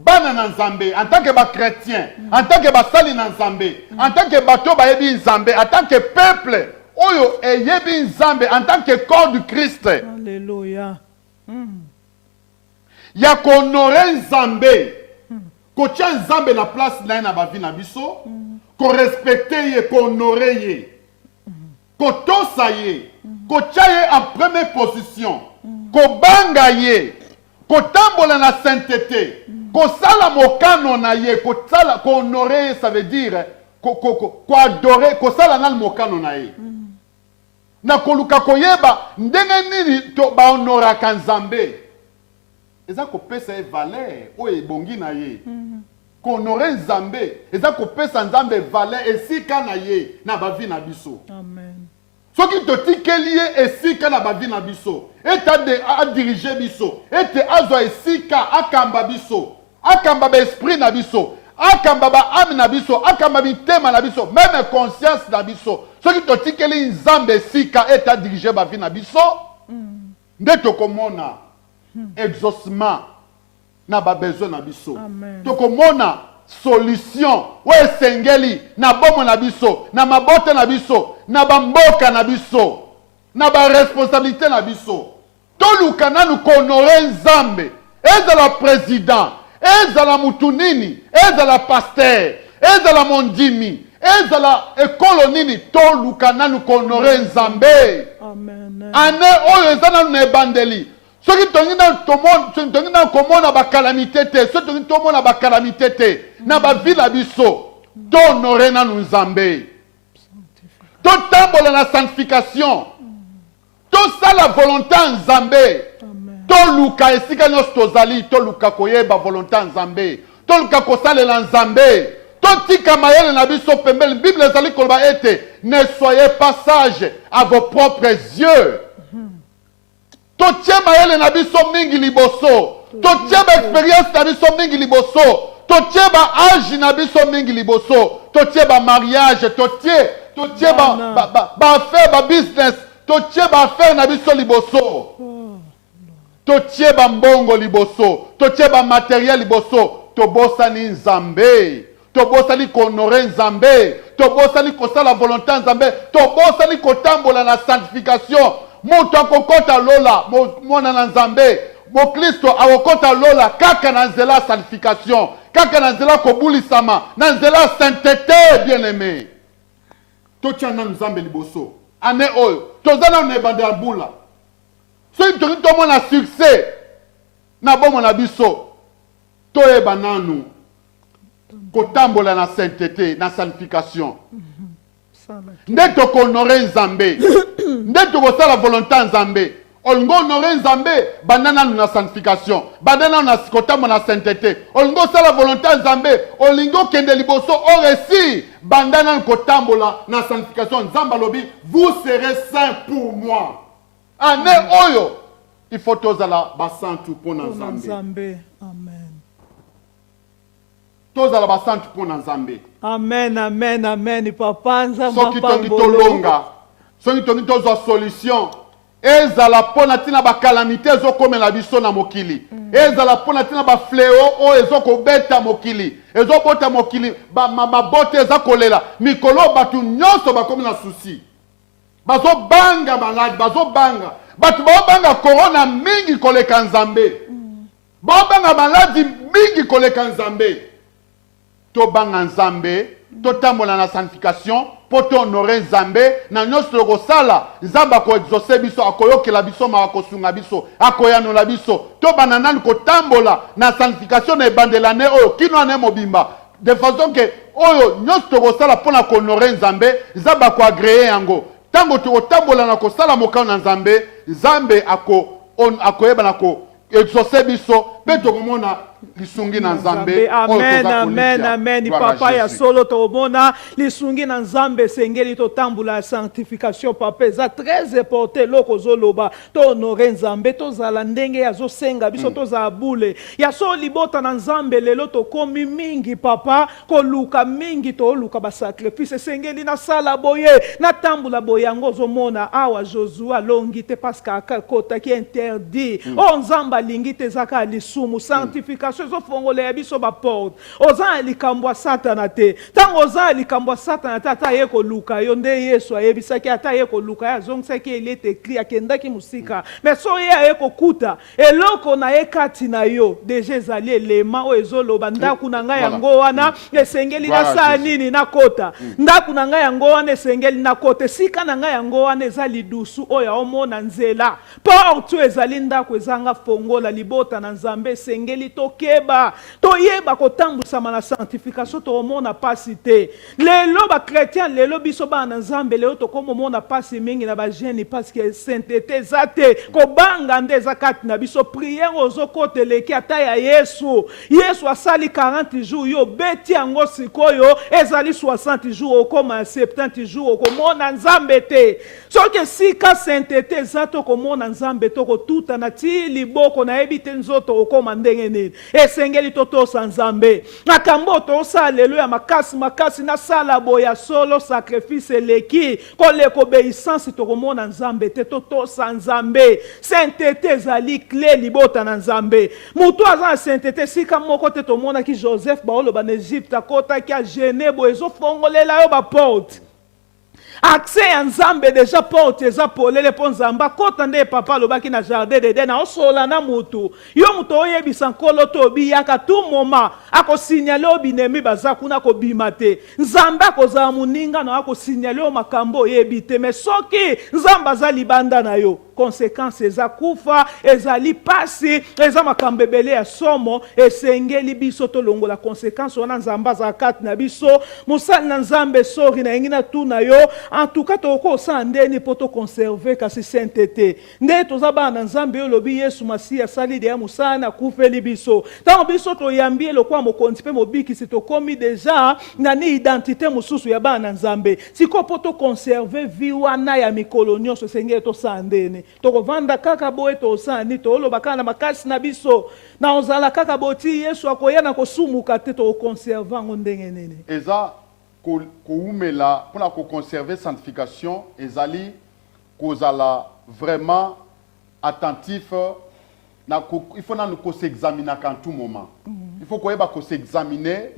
bana Nzambe, en tant que chrétien, en tant que sali Nzambe, en tant que bateau Nzambe, en tant que peuple, Oyo eyebi Nzambe en tant que corps du Christ. Alléluia. Ya honorer Nzambe. Ko tia Nzambe na place na na ba vie na biso, ko respecter ye, ko honorer ye. Ko tosa ye, ko tia ye en première position. Ko banga ye, ko tambola na sainteté. Ko sala mokano na ye, ko sala ko honorer ye, ça veut dire ko adorer, ko sala na mokano na ye. Na koluka koyeba ndenge nini to ba honoraka Nzambe eza kopesa e valeur o ebongi na ye ko honorer Nzambe eza kopesa Nzambe valeur esika na ye na ba vie na biso. Amen. Soki to tikeli ye esika na ba vie na biso eta de a diriger biso ete azwa esika akamba biso akamba ba esprit na biso akamba ba âme na biso akamba bitema na biso même conscience na biso. Ce qui te dit que les Nzambe sika est à diriger ma vie na biso, nde tokomona exaucement na ba besoin na biso. Tokomona solution oyo esengeli na bomo na biso na mabota na biso na bamboka na biso na baresponsabilité na biso toluka nanu kohonore nzambe ezala président ezala mutu nini ezala paster ezala mondimi ezala ekolo nini toluka nanu kohonore nzambe ane oyo eza nanu na ebandeli soki tongi na komona bakalamité te soki tongi tomona bakalamité te na bavile na biso tohonore nanu nzambe totambola na sanctification tosala volonté ya nzambe toluka esika nyonso tozali toluka koyeba volonté ya nzambe toluka kosalela nzambe totika mayele na biso pembeni bible ezali koloba ete ne soyez pas sage à vos propres yeux totie mayele na biso mingi liboso totie baexpérience na biso mingi liboso totie baage na biso mingi liboso totie bamariage totie baaffaire babusiness totie baaffaire na biso liboso totie bambongo liboso totie bamateriel liboso tobosani nzambe tobosani kohonore nzambe tobosani kosala volonté ya nzambe tobosani kotambola na sanctification moto akokota lola mwana na nzambe mokristo akokota lola kaka na nzela ya sanctification kaka na nzela kobulisama na nzela ya sainteté bien aimé totia nanu nzambe liboso ane oyo toza nanu na ebanda ya mbula soki toki tomona succès na bomo na biso toyeba nanu kotambola na sainteté na sanctification nde tokohonore nzambe nde tokosala volonté ya nzambe olingo honore nzambe banda nanu na sanctification banda nanu na kotambola na sainteté olingo osala volonté ya nzambe olingo okende liboso oresi banda nanu kotambola na sanctification nzambe alobi vous serez saints pour moi ane oyo il faut tozala basantu mpo na nzambe amen tozala basantu mpo na nzambe amen amen amen papa nzambe soki tongi tolonga soki tongi tozwa solution ezala mpona ntina bakalamité ezokomela biso na mokili ezala mpona ntina bafleo oyo ezokobeta mokili ezobota mokili mabota eza kolela mikolo bato nyonso bakomi na susi bazobanga maladi bazobanga bato baobanga korona mingi koleka nzambe baobanga maladi mingi koleka nzambe tobanga nzambe totambola na sanctification po tohonore nzambe na nyonso tokosala nzambe akoexauce biso akoyokela biso mawa kosunga biso akoyanola biso tobanda nani kotambola na sanctification na ebandela ne oyo kino ane mobimba de façon ke oyo nyonso tokosala mpo na kohonore nzambe nzambe akoagreye yango ntango tokotambola na kosala mokano na nzambe nzambe akoyeba na koexauce biso mpe tokomona lisungi na nzambe amen amen amen papa ya solo tomona lisungi na nzambe sengeli totambula sanctification papa eza très important loko zoloba to honore nzambe tozala ndenge azosenga biso tozala bule ya so libota na nzambe lelo tokomi mingi papa koluka mingi toluka ba sacrifice sengeli na sala boye na tambula boye yango zomona awa Josué alongi te parce que kota ki interdit o nzamba lingi te zaka lisumu sanctification ezofongola ya biso baporte oza likambo ya satana te ntango oza likambo ya satana te ata ye koluka yo nde yesu ayebisaki ata ye koluka ye azongisaki elete ekri akendaki mosika me so ye aye kokuta eloko na ye kati na yo deja ezali elema oyo ezoloba ndaku na ngai yango wana esengeli nasala nini nakota ndaku na ngai yango wana esengeli nakota esika na ngai yango wana eza lidusu oyo aomona nzela porte oyo ezali ndaku ezanga fongola libota na nzambe esengeli toyeba kotambusama na sanctification tokomona pasi te lelo bakretien lelo biso bana na nzambe lelo tokomona pasi mingi na bageni parce que sainteté eza te kobanga nde eza kati na biso priere ozokota eleki ata ya yesu asali 40 jours yo beti yango sikoyo ezali 60 jours okoma 70 jours okomona nzambe te soki esika sainteté eza tokomona nzambe tokotuta na ti liboko nayebi te nzoto okoma ndenge nini esengeli totosa nzambe makambo tosa alleluya makasi na sala boya solo sacrifice eleki koleka obéissance tokomona nzambe te totosa nzambe sainteté ezali clé libota na nzambe mutu aza na sainteté sika moko te tomonaki Joseph baoloba na Egypte akotaki agene boye ezofongolela yo baporte accès ya nzambe déjà porte eza polele mpo nzambe akota nde papa alobaki na jardin d'Eden aosola na mutu yo mutu oyebisa nkolo to obiyaka tout moment akosignale o binemi baza kuna kobima te nzambe akozala moninga na akosignale o makambo oyebi te me soki nzambe aza libanda na yo conséquence eza kufa ezali pasi eza makambo ebele ya somo esengeli biso tolongola conséquence wana nzambe aza kati na biso mosali na nzambe sori na yengi na tu na yo en tout cas tokosa ndeni po to conserver kasi sainteté nde toza bana na nzambe oyo lobi Yesu Masiya asali de ya mosala na kufeli biso ntango biso toyambi elokwa mokonzi mpe mobikisi tokomi deja na ni identité mosusu ya bana na nzambe siko po to conserver vi wana ya mikolo nyonso esengeli tosala ndeni tokovanda kaka boye tosala ni tooloba kaka na makasi na biso na ozala kaka boti Yesu akoya na kosumuka te tokonserva ngo ndenge nini eza koumela pour conserver sanctification ezali kozala vraiment attentif il faut nous s'examiner en tout moment il faut qu'on s'examiner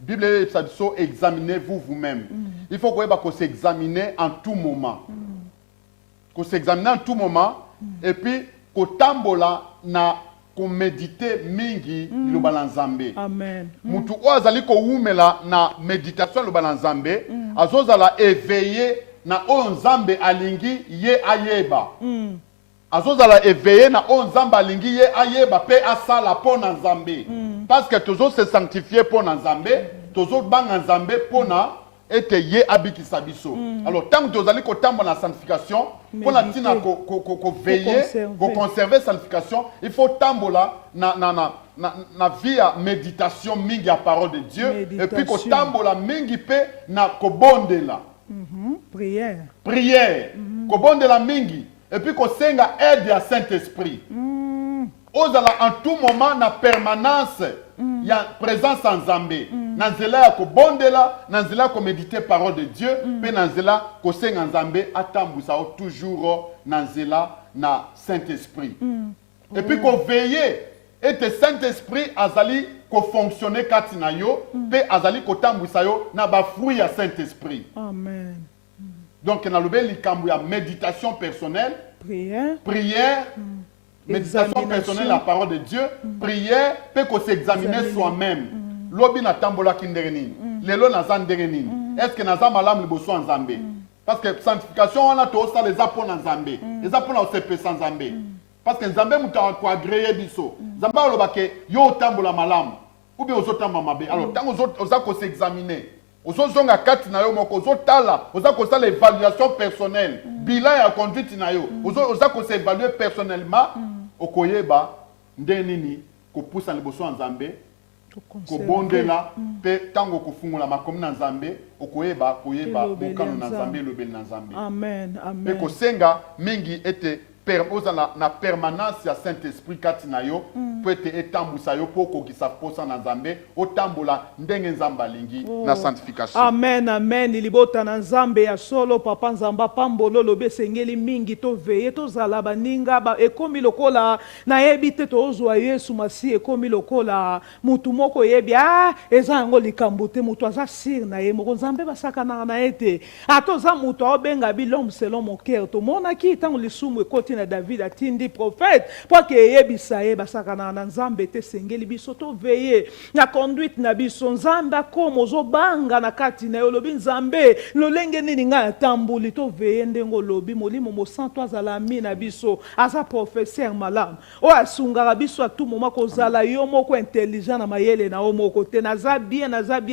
Bible dit examinez-vous vous-même il faut qu'on s'examiner en tout moment qu'on s'examine en tout moment et puis qu'on tambola na ko méditer mingi loba na nzambe amen mutu ozali ko umela na méditation loba na nzambe azozala éveillé na o nzambe alingi ye ayeba azozala éveillé na o nzambe alingi ye ayeba pe asala po na nzambe parce que tozo se sanctifier po na nzambe tozo banga nzambe po na ete ye abikisa biso alors tant que tozali ko tambola na sanctification pour la tina ko veiller ko conserver sanctification il faut tambola na via méditation mingi ya parole de Dieu et puis ko tambola mingi pe na ko bondela prière ko bondela mingi et puis ko senga aide ya Saint-Esprit ozala en tout moment na permanence ya présence en Nzambe na nzela ya ko bondela na nzela ko méditer parole de Dieu pe na nzela ko senga Nzambe atambusa toujours na nzela na Saint-Esprit et puis ko veiller et te Saint-Esprit azali ko fonctionner kati na yo pe azali ko tambusa yo na ba fruit ya Saint-Esprit amen donc na lobe likambu ya méditation personnelle prière méditation personnelle la parole de Dieu prière peut qu'on s'examiner soi-même lobi na tambola kinderenini lelo na zanderenini est-ce que na za malam liboso en Nzambe parce que sanctification on a to ça les apôtres en Nzambe les apôtres au CP sans Nzambe parce que Nzambe muta ko agréer biso Nzambe oloba ke yo tambola malam ou bien ozotamba mabe alors tant oza ko s'examiner ozozonga kati na yo moko ozotala oza ko sala évaluation personnelle bilan ya conduite na yo oza ko s'évaluer personnellement okoyeba ndenini ko poussa liboso Nzambe ko bondela pe tango ko fungula makomi na Nzambe okoyeba koyeba bokano na Nzambe lobeli na Nzambe amen amen pe ko senga mingi ete na permanence ya Saint-Esprit kati na yo po ete etambusa yo po kokisa posa na Nzambe otambola ndenge Nzambe alingi na sanctification amen amen libota na Nzambe ya solo papa Nzamba pambolo lobe sengeli mingi to veye to zala baninga ba ekomi lokola na yebi te to ozwa Yesu Masiya ekomi lokola mutu moko yebi eza yango likambo te mutu aza sir na ye moko Nzambe basakana na ete atoza mutu obenga bilom selon mon cœur to mona ki tango lisumu ekoti na David atindi prophète pour que yebisa ye basakana na Nzambe te sengeli biso to veye na conduite na biso Nzambe akomo zo banga na kati na yo lobi Nzambe lolenge nini nga tambuli to veye ndengo lobi molimo mosanto azala mi na biso asa professeur malamu o asungaka biso à tout moment kozala yo moko intelligent na mayele na o moko te naza bien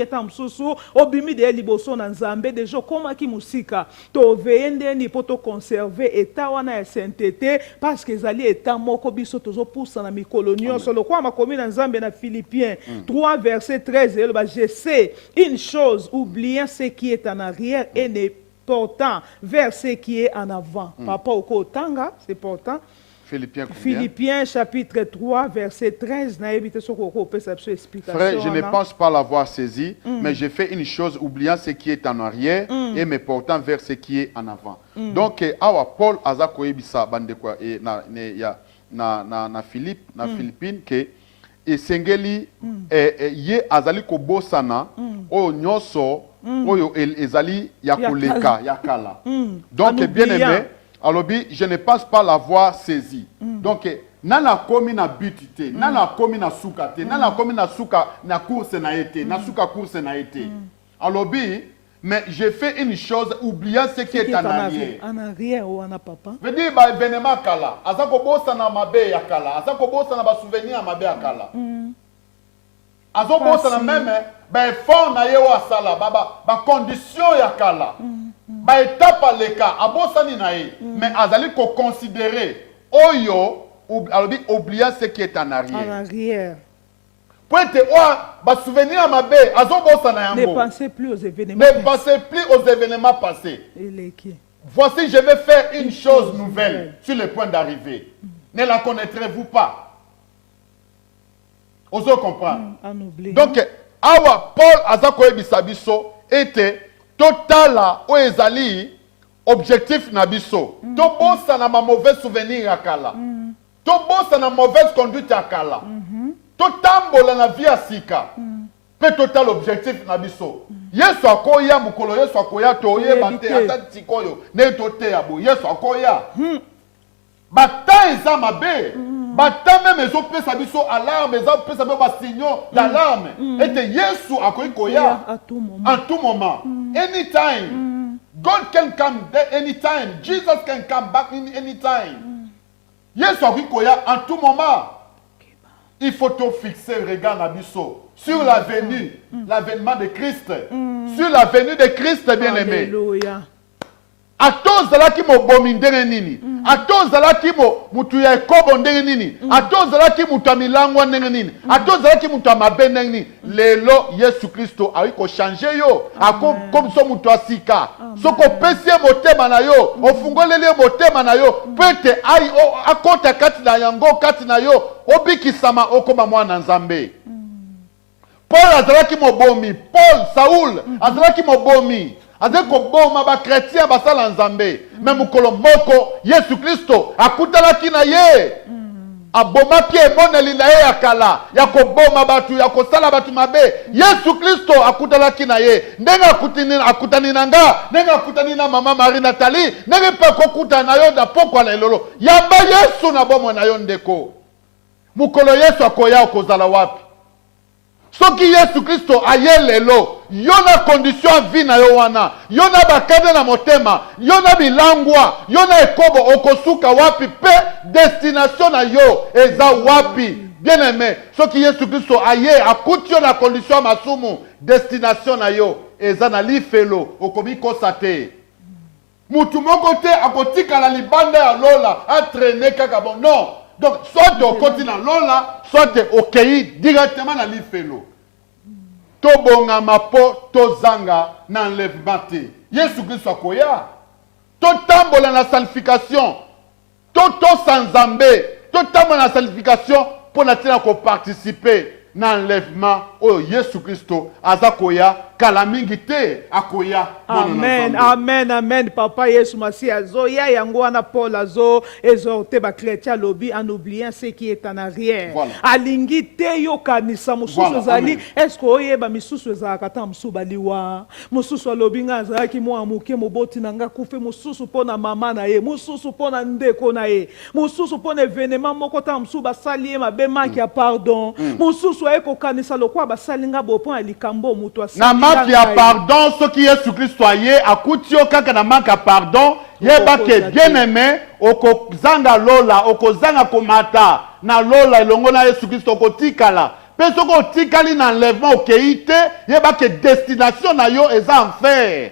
ta msusu obimi de liboso na Nzambe deja komaki musika to veye ndeni po to conserver état wana ya sainteté parce que ezali état moko biso tozo poussa na mikolo nyonso lokwa makomi na Nzambe na Philippiens 3 verset 13 eloba je sais une chose oubliant ce qui est en arrière et ne portant vers ce qui est en avant papa oko tanga c'est important Philippiens combien? Philippiens chapitre 3, verset 13. Frère, je ne pense pas l'avoir saisi, mais j'ai fait une chose, oubliant ce qui est en arrière et me portant vers ce qui est en avant. Donc, awa Paul aza koyebisa bandeko na Philippine ke esengeli ye azali kobosana oyo nyonso oyo ezali ya koleka ya kala. Donc, bien aimé, alobi, je ne pense pas l'avoir saisi. Donc, nana komi na butite, nana komi na suka te, nana komi na suka na course na été, na suka course na été. Alobi, mais j'ai fait une chose, oubliant ce qui est en arrière. En arrière ou en papa? Veut dire, bah, événement kala. Asa ko bosa na mabe ya kala. Asa ko bosa na ba souvenir ya mabe ya kala. Asa ko bosa na même, bah, effort na ye wa sala, ba condition ya kala. Ba étape à l'écart, a bosa ni na ye. Mais azali ko considérer, oyo, oubliant ce qui est en arrière. En arrière. Ne pensez plus aux événements. Ne pensez plus aux événements passés. Voici, je vais faire une chose nouvelle sur le point d'arriver. Ne la connaîtrez-vous pas? Osez comprendre. Donc, awa Paul Azakoye Bisabiso était total ou ezali objectif nabiso. To bossa na ma mauvais souvenir ya kala. To bossa na mauvaise conduite ya kala. Totambola na via sika. Pe total objectif na biso. Yesu akoya mukolo Yesu akoya toye bate atati koyo ne tote abo Yesu akoya. Bata eza mabe. Bata même ezo pesa biso alarme ezo pesa biso ba signaux d'alarme. Ete Yesu akoyi koya à tout moment. En tout moment. Anytime. God can come anytime. Jesus can come back in anytime. Yesu akoyi koya en tout moment. Il faut tout fixer le regard Nabiso sur la venue, l'avènement de Christ. Sur la venue de Christ, bien-aimé. Alléluia. A tous là qui m'ont bomindé nini. A tous là qui m'ont mutuya kobo nini. A tous là qui m'ont tamilangwa nini. A tous là qui m'ont tamabe nini. Lelo Yesu Christo a eu ko changer yo. A comme so mutuasika. So ko pesie motema na yo. Ofungolele motema na yo. Pete ai o akota kati na yango kati na yo. Obikisama okoma mwana nzambe. Paul azalaki mobomi. Paul Saul azalaki mobomi. Azeko boma ba chrétien basala nzambe. Mais mukolo moko Yesu Kristo akutalaki na ye. Abomaki emoneli na ye ya kala. Ya koboma batu, ya kosala batu mabe. Yesu Kristo akutalaki na ye. Ndenga akutani na nga. Ndenga akutani na mama Marie Nathalie. Ndenga pa kokuta na yo da pokwa na elolo. Yamba Yesu na bomo na yo ndeko. Mukolo Yesu akoya okozala wapi? Soki Yesu Kristo aye lelo, yona condition vie na yo wana, yona bakade na motema, yona bilangwa, yona ekobo okosuka wapi pe destination na yo eza wapi. Bien aimé, soki Yesu Kristo aye akuti yo na condition masumu, destination na yo eza na lifelo okomi kosate. Mutu moko te akotika la libanda ya lola, entraîner kaka bon. Non. Donc, soit au continent lola, soit au pays directement dans l'ifelo. To bonga mapo, to zanga, n'enlèvement te. Yesu Christ akoya. To tambola na sanctification. To sanzambe. To tambola na sanctification pour na tina ko participer na enlèvement o Yesu Christo azakoya kalamingi te akoya. Amen, amen, amen. Papa Yesu Masi azo ya yango wana Paul azo exhorté ba chrétien lobby en oubliant ce qui est en arrière. Voilà. Alingi te yo kanisa mususu zali est-ce que oyeba misusu za kata msuba liwa. Mususu lobi nga za ki mo amuke moboti nanga kufe mususu pona mama na ye, mususu pona ndeko na ye. Mususu pona événement moko ta msuba sali mabe maki ya pardon. Mususu eko kanisa lokwa basalinga bopo alikambo mutu asali. Na maki ya pardon ce qui est Christ soyez akutio kaka na manka pardon yeba ke bien aimé okozanga lola okozanga komata na lola elongo na Yesu Kristo kotikala pe soko tikali na enlèvement okeite yeba ke destination na yo eza enfer.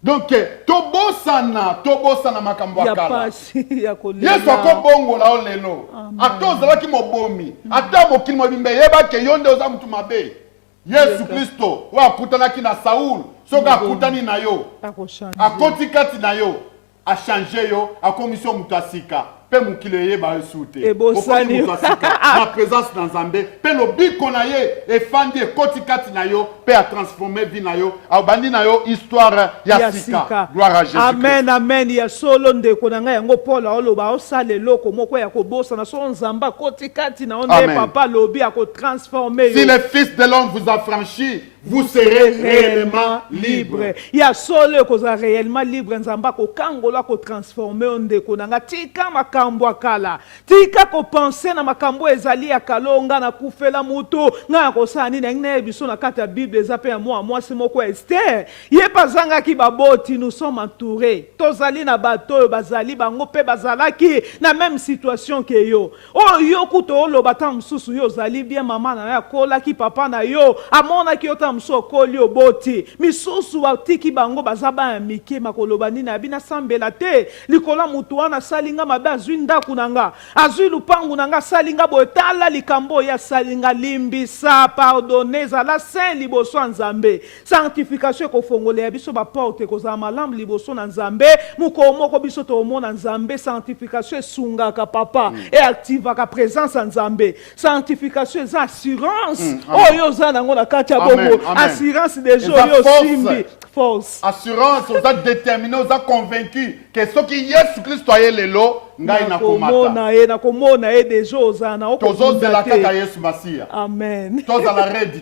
Donc tobosana makambo akala Yesu akobongo la olelo atozala ki mobomi ata mokili mobimbe yeba ke yonde oza mutu mabe. Yesu Kristo wa kutanaki na Saul soka kutani na yo akoti kati na yo a changer yo a commission mutasika pe mukile ye ba esute Ebosani. na présence dans Nzambe pe lobi konaye efandi ekoti kati na yo pe a transformer vie na yo abandi na yo histoire ya sika. Gloire à Jésus. Amen, amen. Ya solo ndeko na ngai yango Paul oloba osala eloko moko ya kobosa na so Nzamba koti kati na onde papa lobi ako transformer yo. Si le fils de l'homme vous a franchi, vous serez réellement libre. Ya solo koza réellement libre Nzamba ko kangola ko transformer ndeko na nga tika makambo akala. Tika ko penser na makambo ezali ya kalonga na kufela mutu nga ko sani na ngene biso na kata Bible ezape ya moi c'est moko Esther. Ye bazanga ki baboti nous sommes entourés. Tozali na bato bazali bango pe bazalaki na même situation que yo. Oh yo kuto lo batam susu yo zali bien mama na ya kola ki papa na yo amona ki otam so koli oboti misusu watiki bango bazaba ya mike makoloba nini abina sambela te likola mutu wana salinga mabe azwi ndaku nanga azwi lupangu nanga salinga botala likambo ya salinga limbisa pardonner la saint liboso Nzambe sanctification ko fongole ya biso ba porte ko za malamu liboso na Nzambe muko moko biso to mona Nzambe sanctification sunga ka papa et active ka présence Nzambe sanctification za assurance oyo za nango na kati ya bongo assurance des jours yo simbi force assurance vous êtes déterminé vous êtes convaincu que ce qui Yesu Christ aye lelo ngai na komata na komona e des jours na tozo de la kaka Yesu Masia. Amen. Toza la ready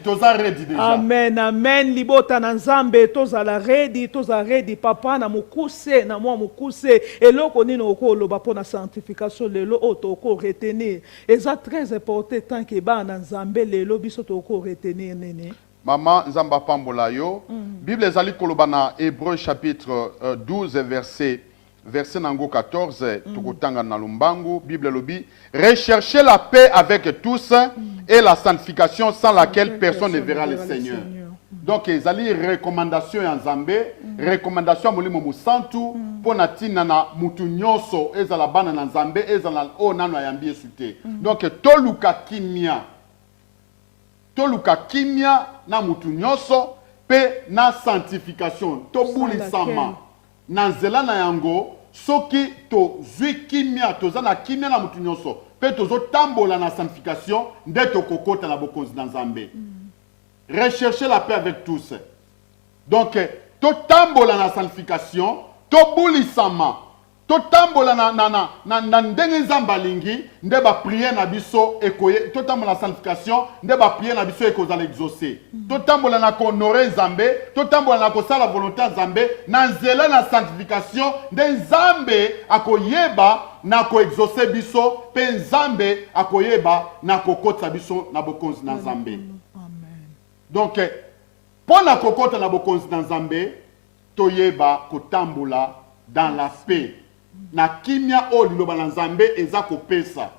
déjà. Amen, amen. Libota na Nzambe toza la ready papa na mukuse na mwa mukuse eloko nino okoloba pona sanctification lelo otoko retenir. Eza très important tant que ba na Nzambe lelo biso toko retenir nene. Maman Nzamba pambola yo. Bible ezali koloba na Hébreux chapitre 12 verset nango 14 tukutanga na lumbangu Bible lobi recherchez la paix avec tous et la sanctification sans laquelle personne ne verra le Seigneur. Donc ezali recommandation ya Nzambe recommandation molimo musantu pona tina na mutu nyonso ezala bana na Nzambe ezala o nano ayambi esute. Donc toluka kimia na mutu nyonso pe na sanctification tobulisama na nzela na yango soki to zwi kimia tozana kimia na mutu nyonso pe tozo tambola na sanctification nde tokokota na bokonzi na Nzambe. Recherchez la paix avec tous. Donc to tambola na sanctification to bulisama to tambola na ndenge Nzamba lingi nde ba prier na biso ekoye to tambola na sanctification nde ba prier na biso ekozala exaucer. To tambola na honorer Nzambe to tambola na kosala volonté Nzambe na nzela na sanctification nde Nzambe akoyeba na ko exaucer biso pe Nzambe akoyeba na kokota biso na bokonzi na Nzambe. Donc pour na kokota na bokonzi na Nzambe toyeba kotambola dans la paix na kimia o liloba na Nzambe eza kopesa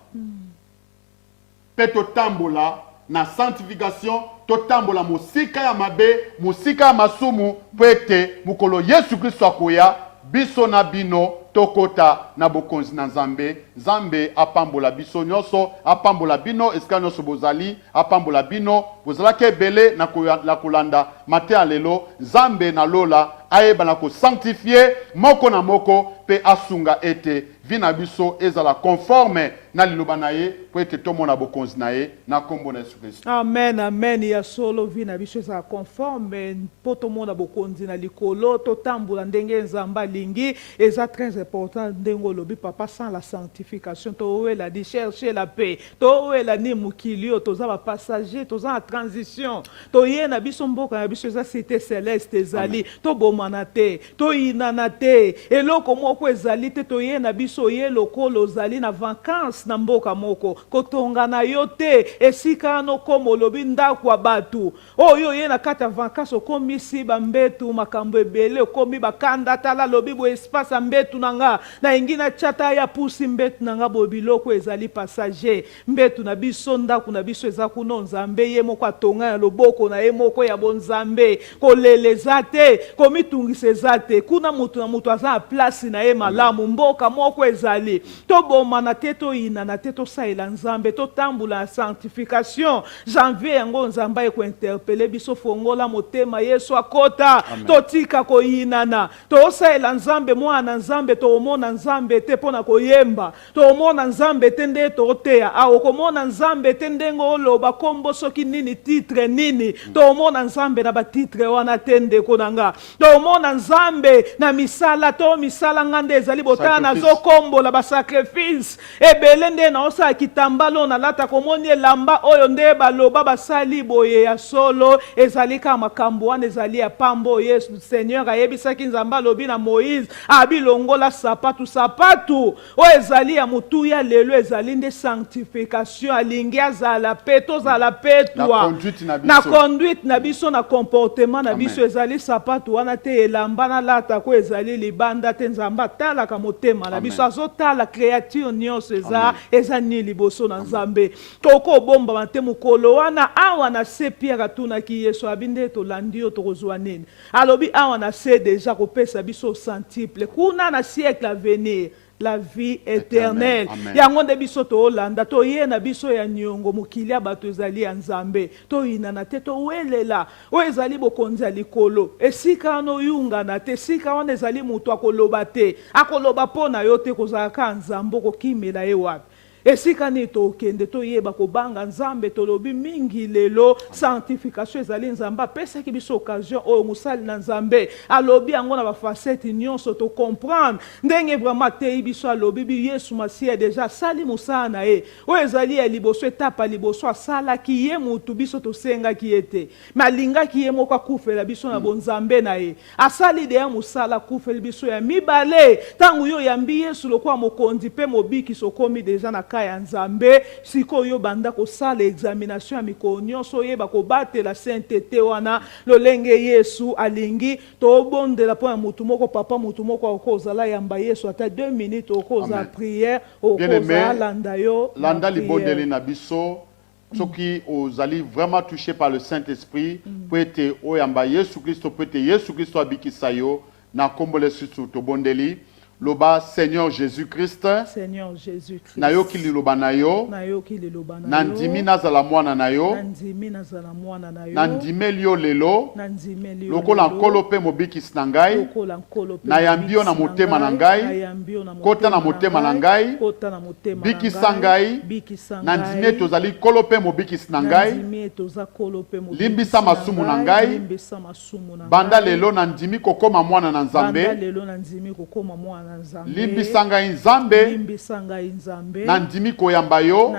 pe totambola na sanctification totambola musika ya mabe musika ya masumu pete mukolo Yesu Kristo akoya biso na bino tokota na bokonzi na Nzambe. Nzambe apambola biso nyonso apambola bino esika nyonso bozali apambola bino bozalaki ebele na kolanda mate alelo Nzambe na lola ayeba na ko sanctifier moko na moko pe asunga ete vina biso ezala conforme na liloba na ye po ete tomona bokonzi na ye na kombo na Yesu Kristo. Amen, amen. Ya solo vina biso ezala conforme po tomona bokonzi na likolo totambola ndenge Nzamba lingi eza très important ndenge lobi papa sans la sanctification toowela di chercher la paix toowela ni mukilio toza ba passager toza en transition toye na biso mboka na biso eza cité céleste ezali tobomana te toyinana te eloko moko ezali te toye na biso ye lokolo ozali na vacances na mboka moko kotonga na yo te esika no komo lobi ndako ya batu oyo ye na kata vacances okomisi bambetu makambo ebele okomi bakanda tala lobi bo espace mbetu nanga na ingina chata ya pusi mbetu nanga bo biloko ezali passager mbetu na biso ndako na biso eza kuno Nzambe ye moko atonga ya loboko na ye moko ya bonzambe koleleza te komitungisa eza te kuna mutu na mutu aza place na ye malamu mboka moko ezali tobomana te toyinana te tosalela Nzambe totambula na sanctification janvier yango Nzambe ekointerpele biso fongola motema Yesu akota totika koyinana tosalela Nzambe mwana Nzambe nzambe tokomona nzambe te mpo na koyemba, tokomona nzambe te nde toteya, okomona nzambe te ndenge oloba kombo soki nini titre nini, tokomona nzambe na batitre wana te ndeko na nga, tokomona nzambe na misala to misala nga nde ezali botala nazokombola basacrifice ebele nde naosala kitambalo nalata komoni elamba oyo nde baloba basali boye ya solo ezali ka makambo wana ezali ya pambo Yesu Seigneur ayebisaki nzambe alobi na Moïse abilongola sapatu oyo ezali ya mutuya lelo ezali nde sanctification alingi azala pe tozala petwa na conduite na biso na comportement na biso ezali sapatu wana te elamba nalata ko ezali libanda te nzambe atalaka motema na biso azotala créature nyonso eza ni liboso na nzambe tokobomba mate mokolo wana awa na se Pierre atunaki Yesu abinde tolandi yo tokozwa nini alobi awa na se déjà kopesa biso centuple kuna na siècle à venir la vie éternelle. Yango nde biso toolanda toye na biso ya nyongo mokili ya bato ezali ya nzambe toyina na te towelela oyo ezali bokonzi ya likolo esika wana oyungana te esika wana ezali moto akoloba te akoloba mpo na yo te kozalaka nzambe okokimela ye wapi esika ni tokende toyeba kobanga nzambe tolobi mingi lelo sanctification ezali nzambe apesaki biso occasion oyo mosali na nzambe alobi yango na bafacete nyonso to comprendre ndenge vraiment atei biso alobi bi Yesu Masiya deja asali mosala na ye oyo ezali ya liboso etapa liboso asalaki ye mutu biso tosengaki ye te me alingaki ye moko akufela biso na bonzambe na ye asali deya mosala akufeli biso ya mibale ntango yo yambi Yesu lokola mokonzi mpe mobikisi okomi deja na ya nzambe sikoyo banda kosala examination ya mikolo nyonso oyeba kobatela sainteté wana lolenge Yesu alingi tobondela mpo ya mutu moko papa mutu moko okozala yamba Yesu ata 2 minutes okozala prière okozala landa yo landa libondeli na biso soki ozali vraiment touché par le Saint-Esprit po ete oyamba Yesu Kristo po ete Yesu Kristo abikisa yo na kombole susu tobondeli loba Seigneur Jésus-Christ nayoki liloba na yo nandimi nazala mwana na yo nandimeli yo lelo lokola nkolo mpe mobikisi na ngai nayambi yo na motema na ngai kota na motema na ngai bikisa ngai nandimi ete ozali nkolo mpe mobikisi na ngai limbisa masumu na ngai banda lelo nandimi kokoma mwana na nzambe limbisa ngai nzambe nandimi koyamba yo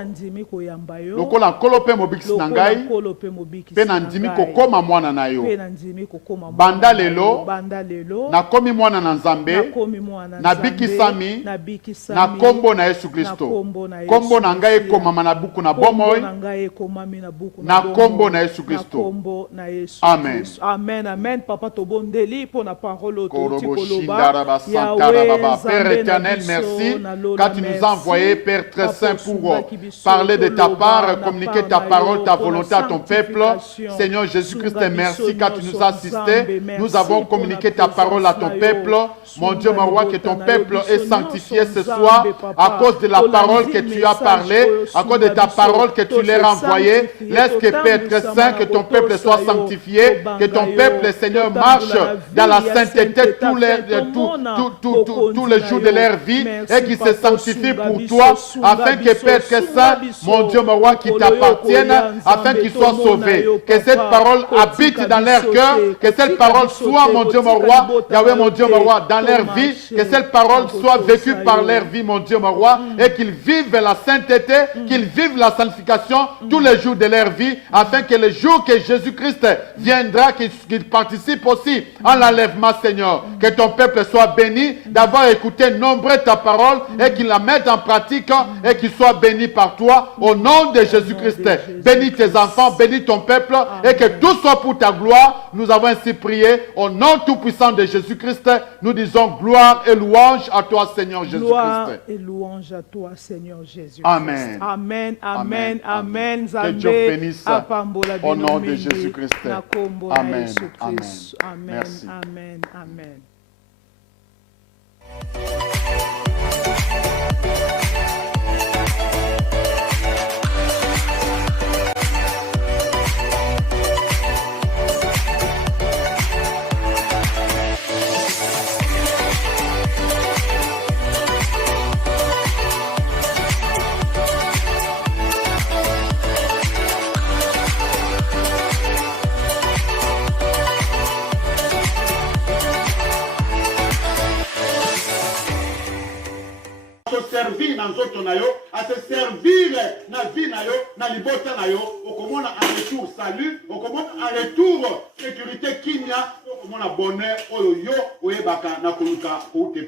lokola nkolo mpe mobikisi na ngai mpe nandimi kokoma mwana na yo banda lelo nakomi mwana na nzambe nabikisami na kombo na Yesu Kristo kombo na ngai ekomama na buku na bomoi na kombo na Yesu Kristo amen amen papa tobondeli mpo na parole otokoloba Yawe Père éternel, merci quand tu nous as envoyé, Père très saint, pour parler de ta part, communiquer ta parole, ta volonté à ton peuple. Seigneur Jésus-Christ, merci quand tu nous as assistés. Nous avons communiqué ta parole à ton peuple. Mon Dieu, mon roi, que ton peuple est sanctifié ce soir à cause de la parole que tu as parlé, à cause de ta parole que tu leur as envoyée. Laisse que Père très saint, que ton peuple soit sanctifié, que ton peuple, Seigneur, marche dans la sainteté tous les jours de leur vie et qui se sanctifient pour toi, afin que Père très saint, mon Dieu, mon roi, qui t'appartienne, afin qu'ils soient sauvés. Que cette parole habite dans leur cœur, que cette parole soit, mon Dieu, mon roi, Yahweh, mon Dieu, mon roi, dans leur vie, que cette parole soit vécue par leur vie, mon Dieu, mon roi, et qu'ils vivent la sainteté, qu'ils vivent la sanctification tous les jours de leur vie, afin que le jour que Jésus-Christ viendra, qu'ils participent aussi à l'enlèvement, Seigneur. Que ton peuple soit béni d'avoir écouté nombreux ta parole et qu'il la mette en pratique et qu'il soit béni par toi au nom de Jésus-Christ. Bénis tes enfants, bénis ton peuple et que tout soit pour ta gloire. Nous avons ainsi prié au nom tout-puissant de Jésus-Christ. Nous disons gloire et louange à toi, Seigneur Jésus-Christ. Gloire et louange à toi, Seigneur Jésus-Christ. Amen. Amen, amen, amen. Que Dieu bénisse au nom de Jésus-Christ. Amen. Amen. Amen. Amen. Amen. se servir dans nzoto na yo, à se servir na vie na yo, na libota na yo, okomona en retour salut, okomona en retour sécurité kimia, okomona bonheur oyo yo oyebaka na koluka koute